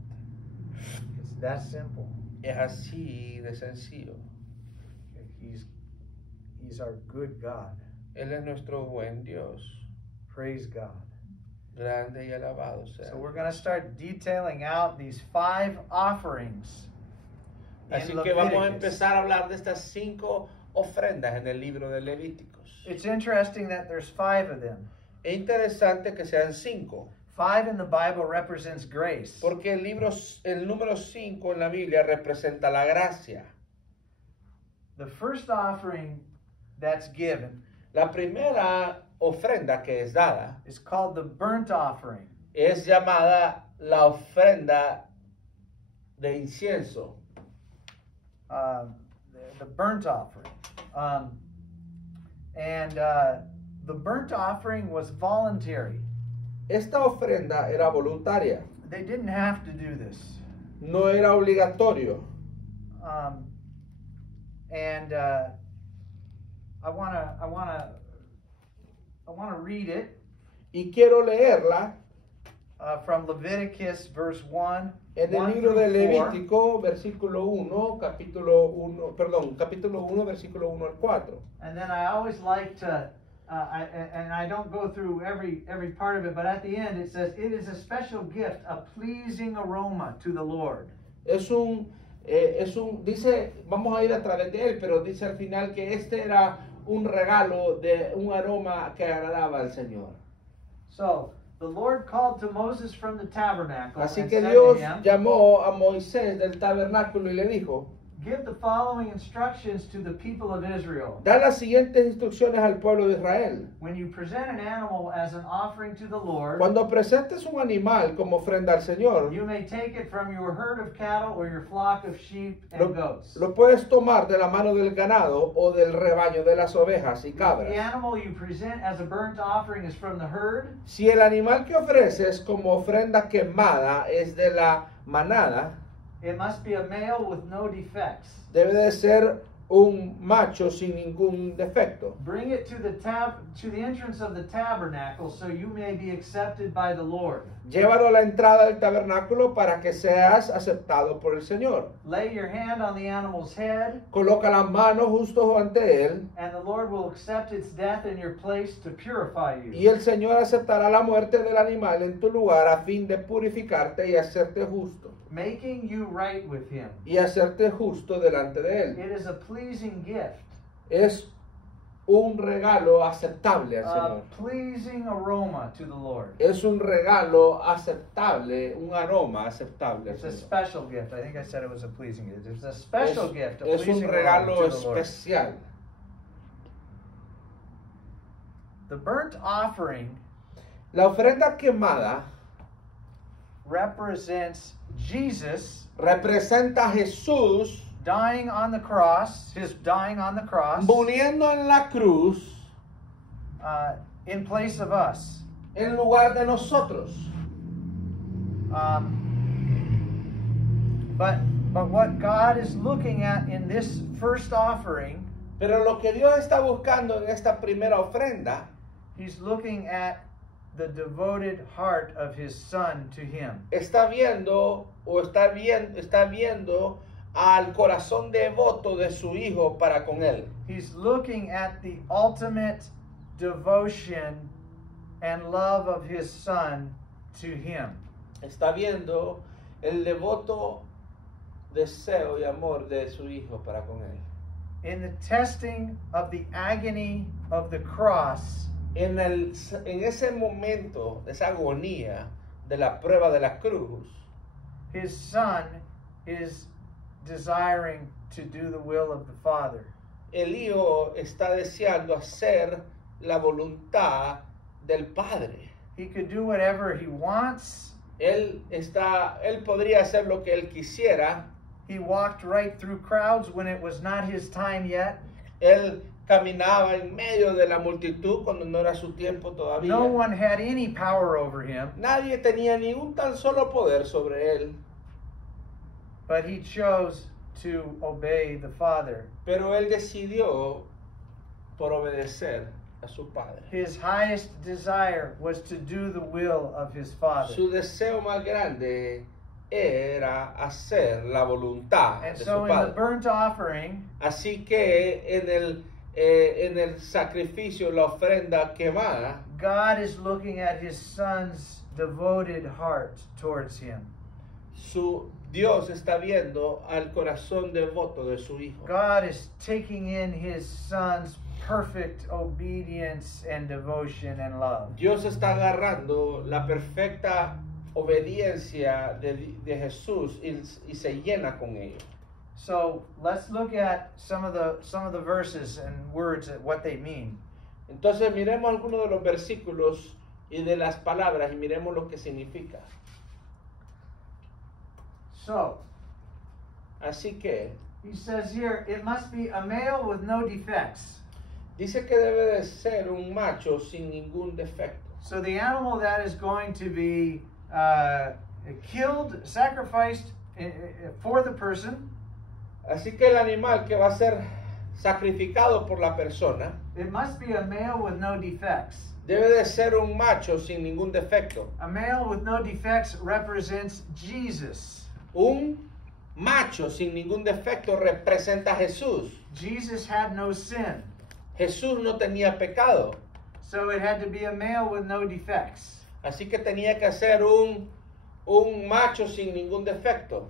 It's that simple. Es así de sencillo. He's our good God. Él es nuestro buen Dios. Praise God. Grande y alabado sea. So we're going to start detailing out these 5 offerings in Así que vamos a Leviticus. empezar a hablar de estas 5 ofrendas en el libro de Levíticos. It's interesting that there's 5 of them. Es interesante que sean 5, 5 in the Bible represents grace. porque el número 5 en la Biblia representa la gracia. The first offering that's given La primera ofrenda que es dada is called the burnt offering. es llamada la ofrenda de incienso. The burnt offering. The burnt offering was voluntary. Esta ofrenda era voluntaria, They didn't have to do this. no era obligatorio. I want to read it Y quiero leerla from Leviticus verse 1. en el 1 libro de through 4. Levítico, capítulo 1, versículo 1 al 4. And then I always like to, I don't go through every part of it, but at the end it says, it is a special gift, a pleasing aroma to the Lord. Dice, vamos a ir a través de él, pero dice al final que este era un regalo de un aroma que agradaba al Señor. So, the Lord called to Moses from the tabernacle Así and que said Dios to him, llamó a Moisés del tabernáculo y le dijo, give the following instructions to the people of Israel. Da las siguientes instrucciones al pueblo de Israel. When you present an animal as an offering to the Lord, Cuando presentes un animal como ofrenda al Señor, you may take it from your herd of cattle or your flock of sheep and goats. lo puedes tomar de la mano del ganado o del rebaño de las ovejas y The cabras. animal you present as a burnt offering is from the herd, Si el animal que ofreces como ofrenda quemada es de la manada, it must be a male with no defects. debe de ser un macho sin ningún defecto. Bring it to the entrance of the tabernacle so you may be accepted by the Lord. Llévalo a la entrada del tabernáculo para que seas aceptado por el Señor. Lay your hand on the animal's head, Coloca la mano justo ante él and the Lord will accept its death in your place to purify y you, el Señor aceptará la muerte del animal en tu lugar a fin de purificarte y hacerte justo. making you right with Him. Y hacerte justo delante de él. It is a pleasing gift, Es un regalo aceptable al a Señor. pleasing aroma to the Lord. Es un regalo aceptable, un aroma aceptable al It's a Señor. special gift. I think I said it was a pleasing gift. It's a special gift, a Es un pleasing aroma regalo to the Lord. especial. The burnt offering La ofrenda quemada represents Jesus representa a Jesús dying on the cross, His dying on the cross, muriendo en la cruz in place of us. en lugar de nosotros. But what God is looking at in this first offering, Pero lo que Dios está buscando en esta primera ofrenda, He's looking at the devoted heart of His Son to Him. está viendo al corazón devoto de su hijo para con él. He's looking at the ultimate devotion and love of His Son to Him. Está viendo el devoto deseo y amor de su hijo para con él. In the testing of the agony of the cross, En ese momento, de esa agonía de la prueba de la cruz, His Son is desiring to do the will of the Father. el hijo está deseando hacer la voluntad del Padre. He could do whatever He wants. Él podría hacer lo que él quisiera. He walked right through crowds when it was not His time yet. Él caminaba en medio de la multitud cuando no era su tiempo todavía. No one had any power over Him, Nadie tenía ni un tan solo poder sobre él, but He chose to obey the Father. pero él decidió por obedecer a su Padre. His highest desire was to do the will of His Father. Su deseo más grande era hacer la voluntad And de so su in the Padre. burnt offering, Así que en el sacrificio, la ofrenda quemada, God is looking at His Son's devoted heart towards Him. Dios está viendo al corazón devoto de su hijo. God is taking in His Son's perfect obedience and devotion and love. Dios está agarrando la perfecta obediencia de Jesús y se llena con ello. So let's look at some of the verses and words and what they mean. Entonces miremos algunos de los versículos y de las palabras y miremos lo que significa. So Así que He says here, it must be a male with no defects. dice que debe de ser un macho sin ningún defecto. So the animal that is going to be killed, sacrificed for the person, Así que el animal que va a ser sacrificado por la persona it must be a male with no defects. debe de ser un macho sin ningún defecto. A male with no defects represents Jesus. Un macho sin ningún defecto representa a Jesús. Jesus had no sin. Jesús no tenía pecado. So it had to be a male with no defects. Así que tenía que ser un macho sin ningún defecto.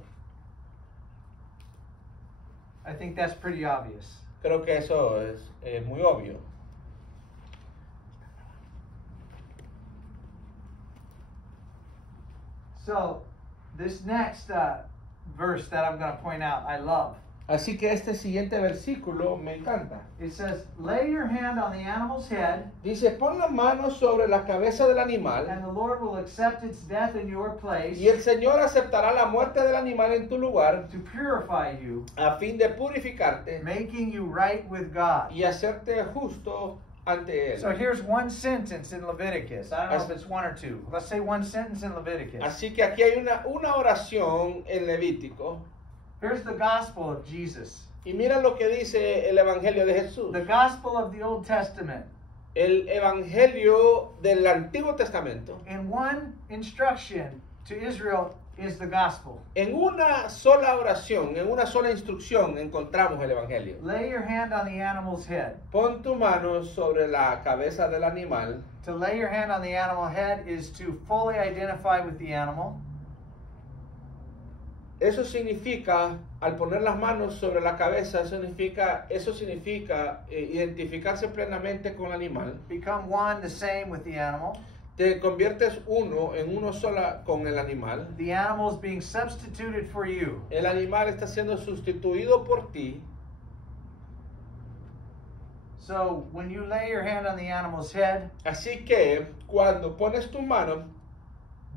I think that's pretty obvious. Creo que eso es muy obvio. So this next verse that I'm going to point out, I love. Así que este siguiente versículo me encanta. It says, lay your hand on the animal's head, Dice, pon la mano sobre la cabeza del animal and the Lord will accept its death in your place y el Señor aceptará la muerte del animal en tu lugar to purify you, a fin de purificarte making you right with God. y hacerte justo ante So Él. here's one sentence in Leviticus. I don't know if it's one or two. Let's say one sentence in Leviticus. Así que aquí hay una oración en Levítico. Here's the gospel of Jesus. Y mira lo que dice el Evangelio de Jesús. The gospel of the Old Testament. El Evangelio del Antiguo Testamento. In one instruction to Israel is the gospel. En una sola oración, en una sola instrucción encontramos el Evangelio. Lay your hand on the animal's head. Pon tu mano sobre la cabeza del animal. To lay your hand on the animal head is to fully identify with the animal. Eso significa, al poner las manos sobre la cabeza, eso significa identificarse plenamente con el animal. Become one, the same with the animal. Te conviertes uno sola con el animal. The animal is being substituted for you. El animal está siendo sustituido por ti. So when you lay your hand on the animal's head, Así que cuando pones tu mano en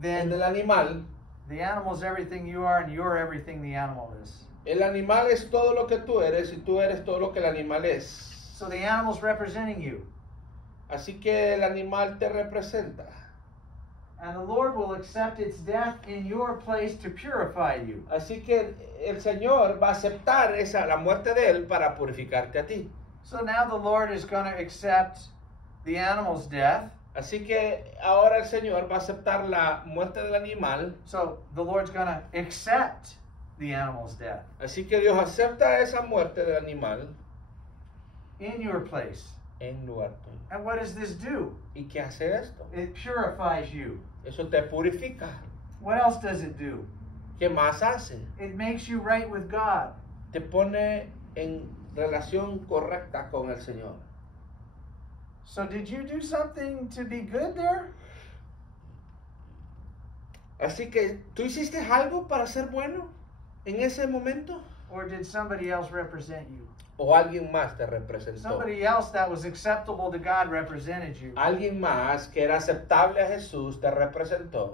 then el animal, the animal is everything you are and you're everything the animal is. el animal es todo lo que tú eres y tú eres todo lo que el animal es. So the animal's representing you. Así que el animal te representa. And the Lord will accept its death in your place to purify you. Así que el Señor va a aceptar la muerte de él para purificarte a ti. So now the Lord is going to accept the animal's death. Así que ahora el Señor va a aceptar la muerte del animal. So the Lord's going to accept the animal's death Así que Dios acepta esa muerte del animal in your place. en lugar tuyo. And what does this do? ¿Y qué hace esto? It purifies you. Eso te purifica. What else does it do? ¿Qué más hace? It makes you right with God. Te pone en relación correcta con el Señor. So did you do something to be good there? Así que, ¿tú hiciste algo para ser bueno en ese momento? Or did somebody else represent you? ¿O alguien más te representó? Somebody else that was acceptable to God represented you. Alguien más que era aceptable a Jesús te representó.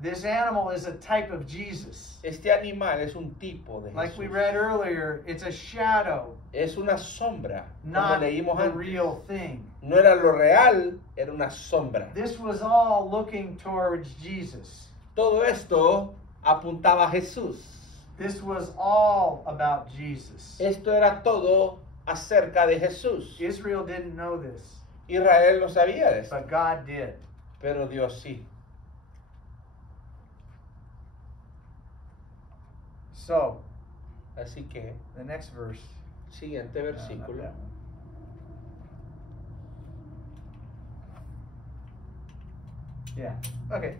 This animal is a type of Jesus. Este animal es un tipo de Like we Jesús. read earlier, it's a shadow, Es una sombra, como not leímos the antes. real thing. No era lo real, era una sombra. This was all looking towards Jesus. Todo esto apuntaba a Jesús. This was all about Jesus. Esto era todo acerca de Jesús. Israel didn't know this, Israel no sabía de eso, but God did. pero Dios sí. So, Así que, the next verse. siguiente No, not versículo. that one. Yeah. Okay.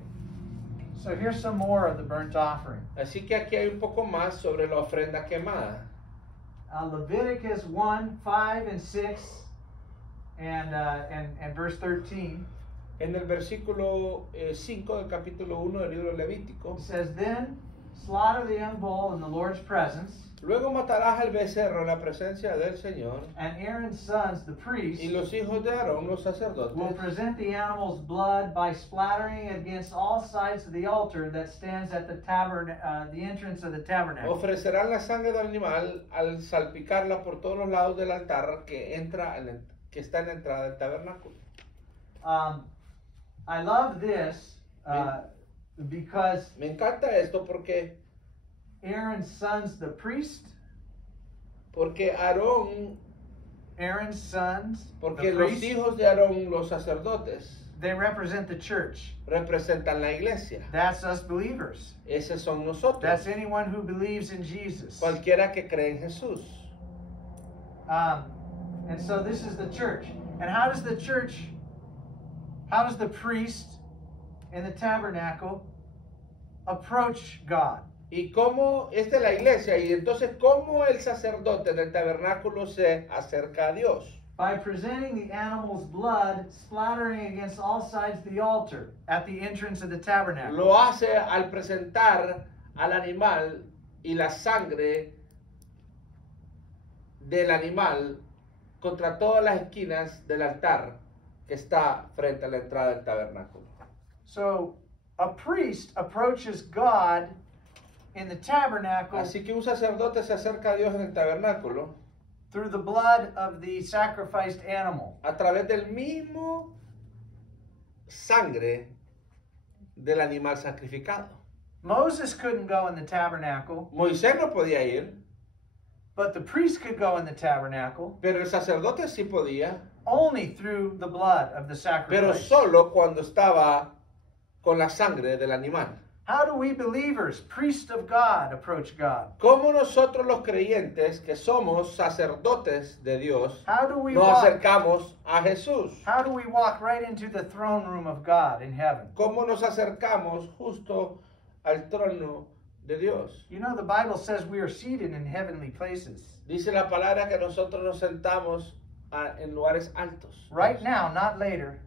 So here's some more of the burnt offering. Así que aquí hay un poco más sobre la ofrenda quemada. Leviticus 1, 5, and 6, and verse 13. En el versículo 5 del capítulo 1 del libro de Levítico, It says, Then slaughter the young bull in the Lord's presence, luego matarás al becerro en la presencia del Señor, and Aaron's sons, the priests, y los hijos de Aarón, los will sacerdotes, present the animal's blood by splattering against all sides of the altar that stands at the entrance of the tabernacle. ofrecerán la sangre del animal al salpicarla por todos los lados del altar que está en la entrada del tabernáculo. I love this because Me encanta esto porque Aaron's sons, the priest, Aaron's sons, porque the los priest, hijos de Aarón, los sacerdotes, they represent the church. representan la iglesia. That's us believers. Esos son nosotros. That's anyone who believes in Jesus. Cualquiera que cree en Jesús. And so this is the church. And how does the priest in the tabernacle approach God? Y cómo es de la iglesia, y entonces cómo el sacerdote del tabernáculo se acerca a Dios. By presenting the animal's blood, splattering against all sides of the altar at the entrance of the tabernacle. Lo hace al presentar al animal y la sangre del animal contra todas las esquinas del altar que está frente a la entrada del tabernáculo. So a priest approaches God in the tabernacle Así que un sacerdote se acerca a Dios en el tabernáculo through the blood of the sacrificed animal. a través del mismo sangre del animal sacrificado. Moses couldn't go in the tabernacle, Moisés no podía ir, but the priest could go in the tabernacle pero el sacerdote sí podía, only through the blood of the pero sacrifice. solo cuando estaba con la sangre del animal. How do we believers, priests of God, approach God? ¿Cómo nosotros los creyentes que somos sacerdotes de Dios How do we nos walk? acercamos a Jesús? How do we walk right into the throne room of God in heaven? ¿Cómo nos acercamos justo al trono de Dios? You know, the Bible says we are seated in heavenly places. Dice la palabra que nosotros nos sentamos en lugares altos. Right now, not later.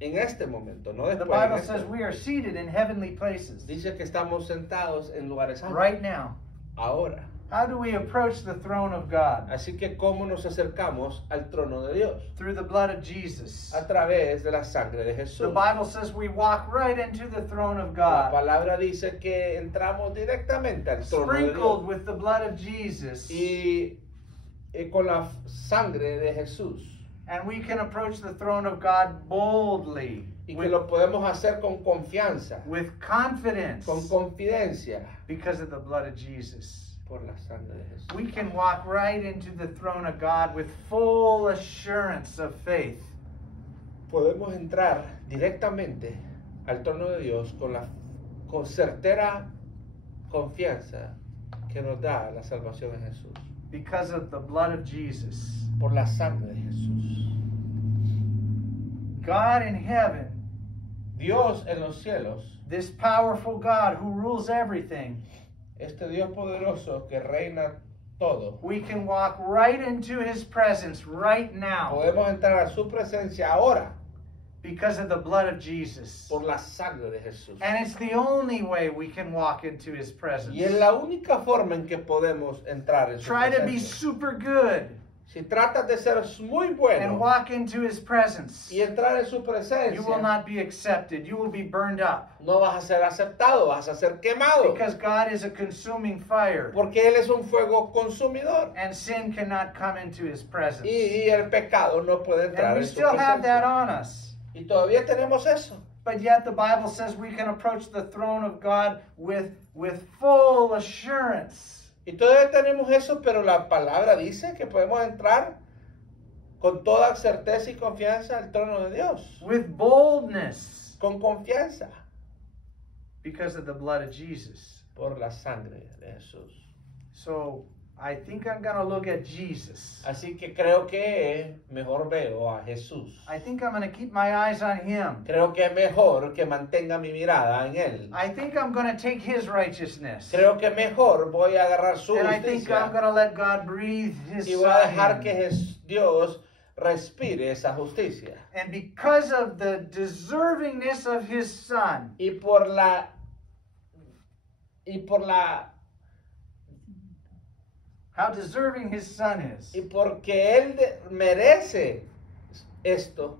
En este momento, no The después. Bible en este says we are seated in heavenly places. Dice que estamos sentados en lugares altos. Right now. Ahora. How do we approach the throne of God? Así que cómo nos acercamos al trono de Dios, Through the blood of Jesus. a través de la sangre de The Jesús. Bible says we walk right into the throne of La God, palabra dice que entramos directamente al trono de sprinkled Dios with the blood of Jesus, y con la sangre de Jesús, and we can approach the throne of God boldly, y que lo podemos hacer con confianza, with confidence, con confidencia, because of the blood of Jesus. por la sangre de Jesús. We can walk right into the throne of God with full assurance of faith. Podemos entrar directamente al trono de Dios con certera confianza que nos da la salvación en Jesús, Because of the blood of Jesus. por la sangre de Jesús. God in heaven, Dios en los cielos, this powerful God who rules everything, este Dios poderoso que reina todo, we can walk right into his presence right now podemos entrar a su presencia ahora because of the blood of Jesus. por la sangre de Jesús. And it's the only way we can walk into his presence. Y es la única forma en que podemos entrar en su Try to be presencia. super good Si tratas de ser muy and bueno walk into his presence. y entrar en su You will presencia, not be accepted. You will be burned up. no vas a ser aceptado, vas a ser quemado. Because God is a consuming fire. Porque Él es un fuego consumidor. And sin cannot come into his presence. Y el pecado no puede entrar And we en su still have that presencia. on us. Y todavía tenemos eso. But yet the Bible says we can approach the throne of God with full assurance. Y todavía tenemos eso, pero la palabra dice que podemos entrar con toda certeza y confianza al trono de Dios. With boldness. Con confianza. Because of the blood of Jesus. Por la sangre de Jesús. So I think I'm going to look at Jesus. Así que creo que mejor veo a Jesús. I think I'm going to keep my eyes on him. Creo que es mejor que mantenga mi mirada en Él. I think I'm going to take his righteousness. Creo que mejor voy a agarrar su And I think I'm justicia going to let God breathe his y voy a son dejar in. que Dios respire esa justicia. And because of the deservingness of his son, Y por la how deserving his son is, y porque Él merece esto,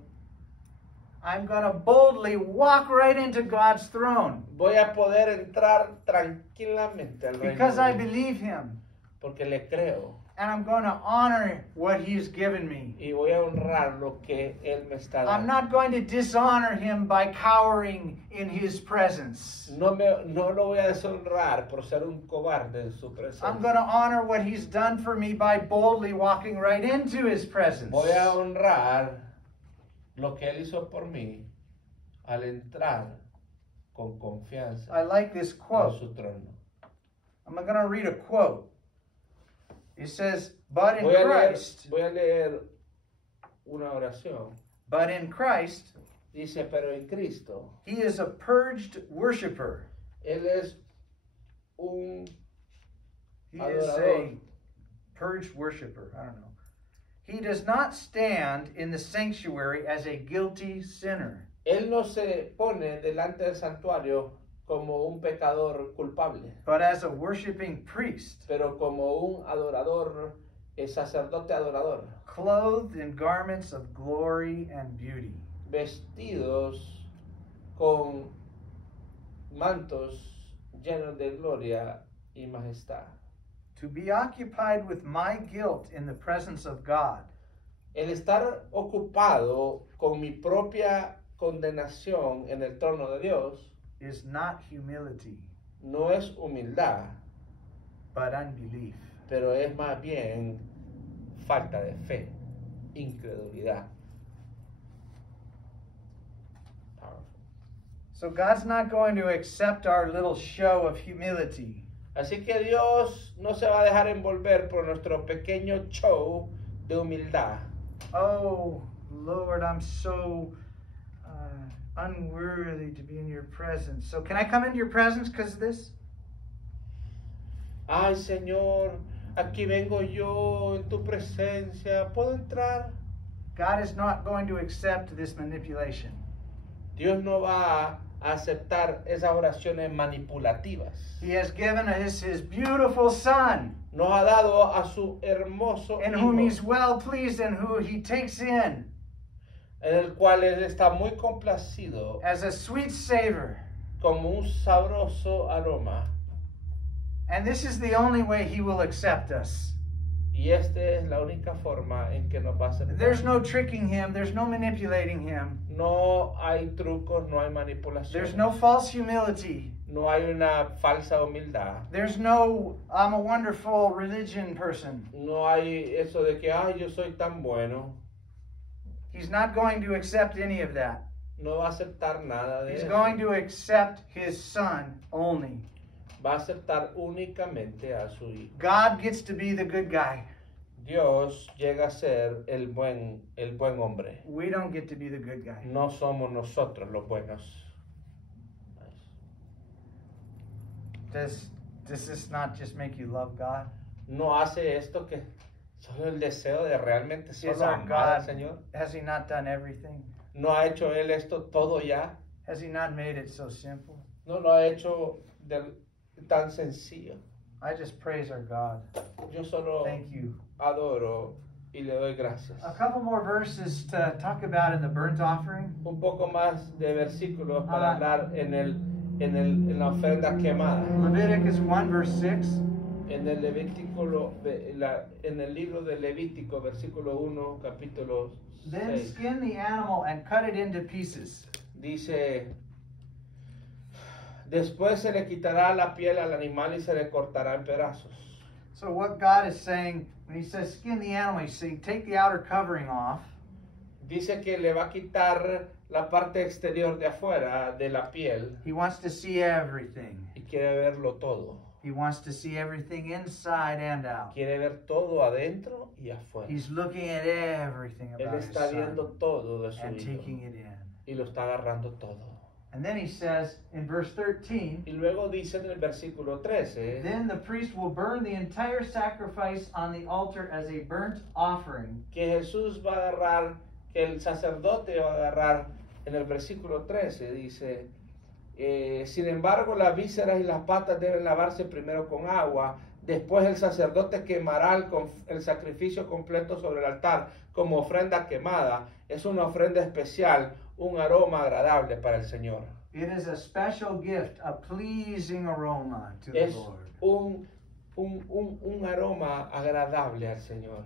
I'm going to boldly walk right into God's throne voy a poder entrar tranquilamente al reino because de I Dios, believe him. porque le creo And I'm going to honor what he's given me. y voy a honrar lo que Él me está I'm dando. not going to dishonor him by cowering in his presence. No lo voy a deshonrar por ser un cobarde en su I'm going to presencia. honor what he's done for me by boldly walking right into his presence. Voy a honrar lo que Él hizo por mí al entrar con confianza I like this en quote. su trono. I'm going to read a quote. It says, but in Voy Christ, a leer una oración. but in Christ, Dice, pero en Cristo, he is a purged worshiper. Él es un He is a adorador. purged worshiper. I don't know. He does not stand in the sanctuary as a guilty sinner, Él no se pone delante del santuario como un pecador culpable, but as a worshiping priest. pero como un adorador el sacerdote adorador, clothed in garments of glory and beauty. vestidos con mantos llenos de gloria y majestad. To be occupied with my guilt in the presence of God El estar ocupado con mi propia condenación en el trono de Dios is not humility, no es humildad, but unbelief. pero es más bien falta de fe, incredulidad. So God's not going to accept our little show of humility. Así que Dios no se va a dejar envolver por nuestro pequeño show de humildad. Oh, Lord, I'm so unworthy to be in your presence. So can I come into your presence because of this? Ay, Señor, aquí vengo yo en tu presencia. ¿Puedo entrar? God is not going to accept this manipulation. Dios no va a aceptar esas oraciones manipulativas. He has given us his beautiful Son, Nos ha dado a su hermoso in Hijo, whom he's well pleased and who he takes in en el cual Él está muy complacido, as a sweet savor. como un sabroso aroma. And this is the only way he will accept us. Y esta es la única forma en que nos va a aceptar. There's no tricking him. There's no manipulating him. No hay trucos, no hay manipulación. There's no false humility. No hay una falsa humildad. There's no, I'm a wonderful religion person. No hay eso de que, ay, yo soy tan bueno. He's not going to accept any of that. No va a aceptar nada de He's eso. going to accept his Son only. Va a aceptar únicamente a su Hijo. God gets to be the good guy. Dios llega a ser el buen hombre. We don't get to be the good guy. No somos nosotros los buenos. Does this not just make you love God? No hace esto que solo el deseo de realmente Is solo our amar al God, Señor. has he not done everything? No ha hecho Él esto todo ya. Has he not made it so simple? No lo ha hecho tan sencillo. I just praise our God. Yo solo Thank you. adoro y le doy gracias. A couple more verses to talk about in the burnt offering. Un poco más de versículos para hablar en la ofrenda quemada. Leviticus 1 verse 6. En el libro de Levítico, versículo 1, capítulo Then 6, skin the animal and cut it into pieces. dice: después se le quitará la piel al animal y se le cortará en pedazos. So what God is saying, when he says skin the animal, he's saying take the outer covering off. Dice que le va a quitar la parte exterior de afuera de la piel He wants to see everything. y quiere verlo todo. He wants to see everything inside and out. Quiere ver todo adentro y afuera. He's looking at everything Él about his está viendo Son todo de su and Hijo taking it in. y lo está agarrando todo. And then he says in verse 13, Y luego dice en el versículo 13, then the priest will burn the entire sacrifice on the altar as a burnt offering. que Jesús va a agarrar, que el sacerdote va a agarrar, en el versículo 13 dice, sin embargo las vísceras y las patas deben lavarse primero con agua, después el sacerdote quemará el sacrificio completo sobre el altar como ofrenda quemada. Es una ofrenda especial, un aroma agradable para el Señor. It is a special gift, a pleasing aroma to the Es Lord. un aroma agradable al Señor.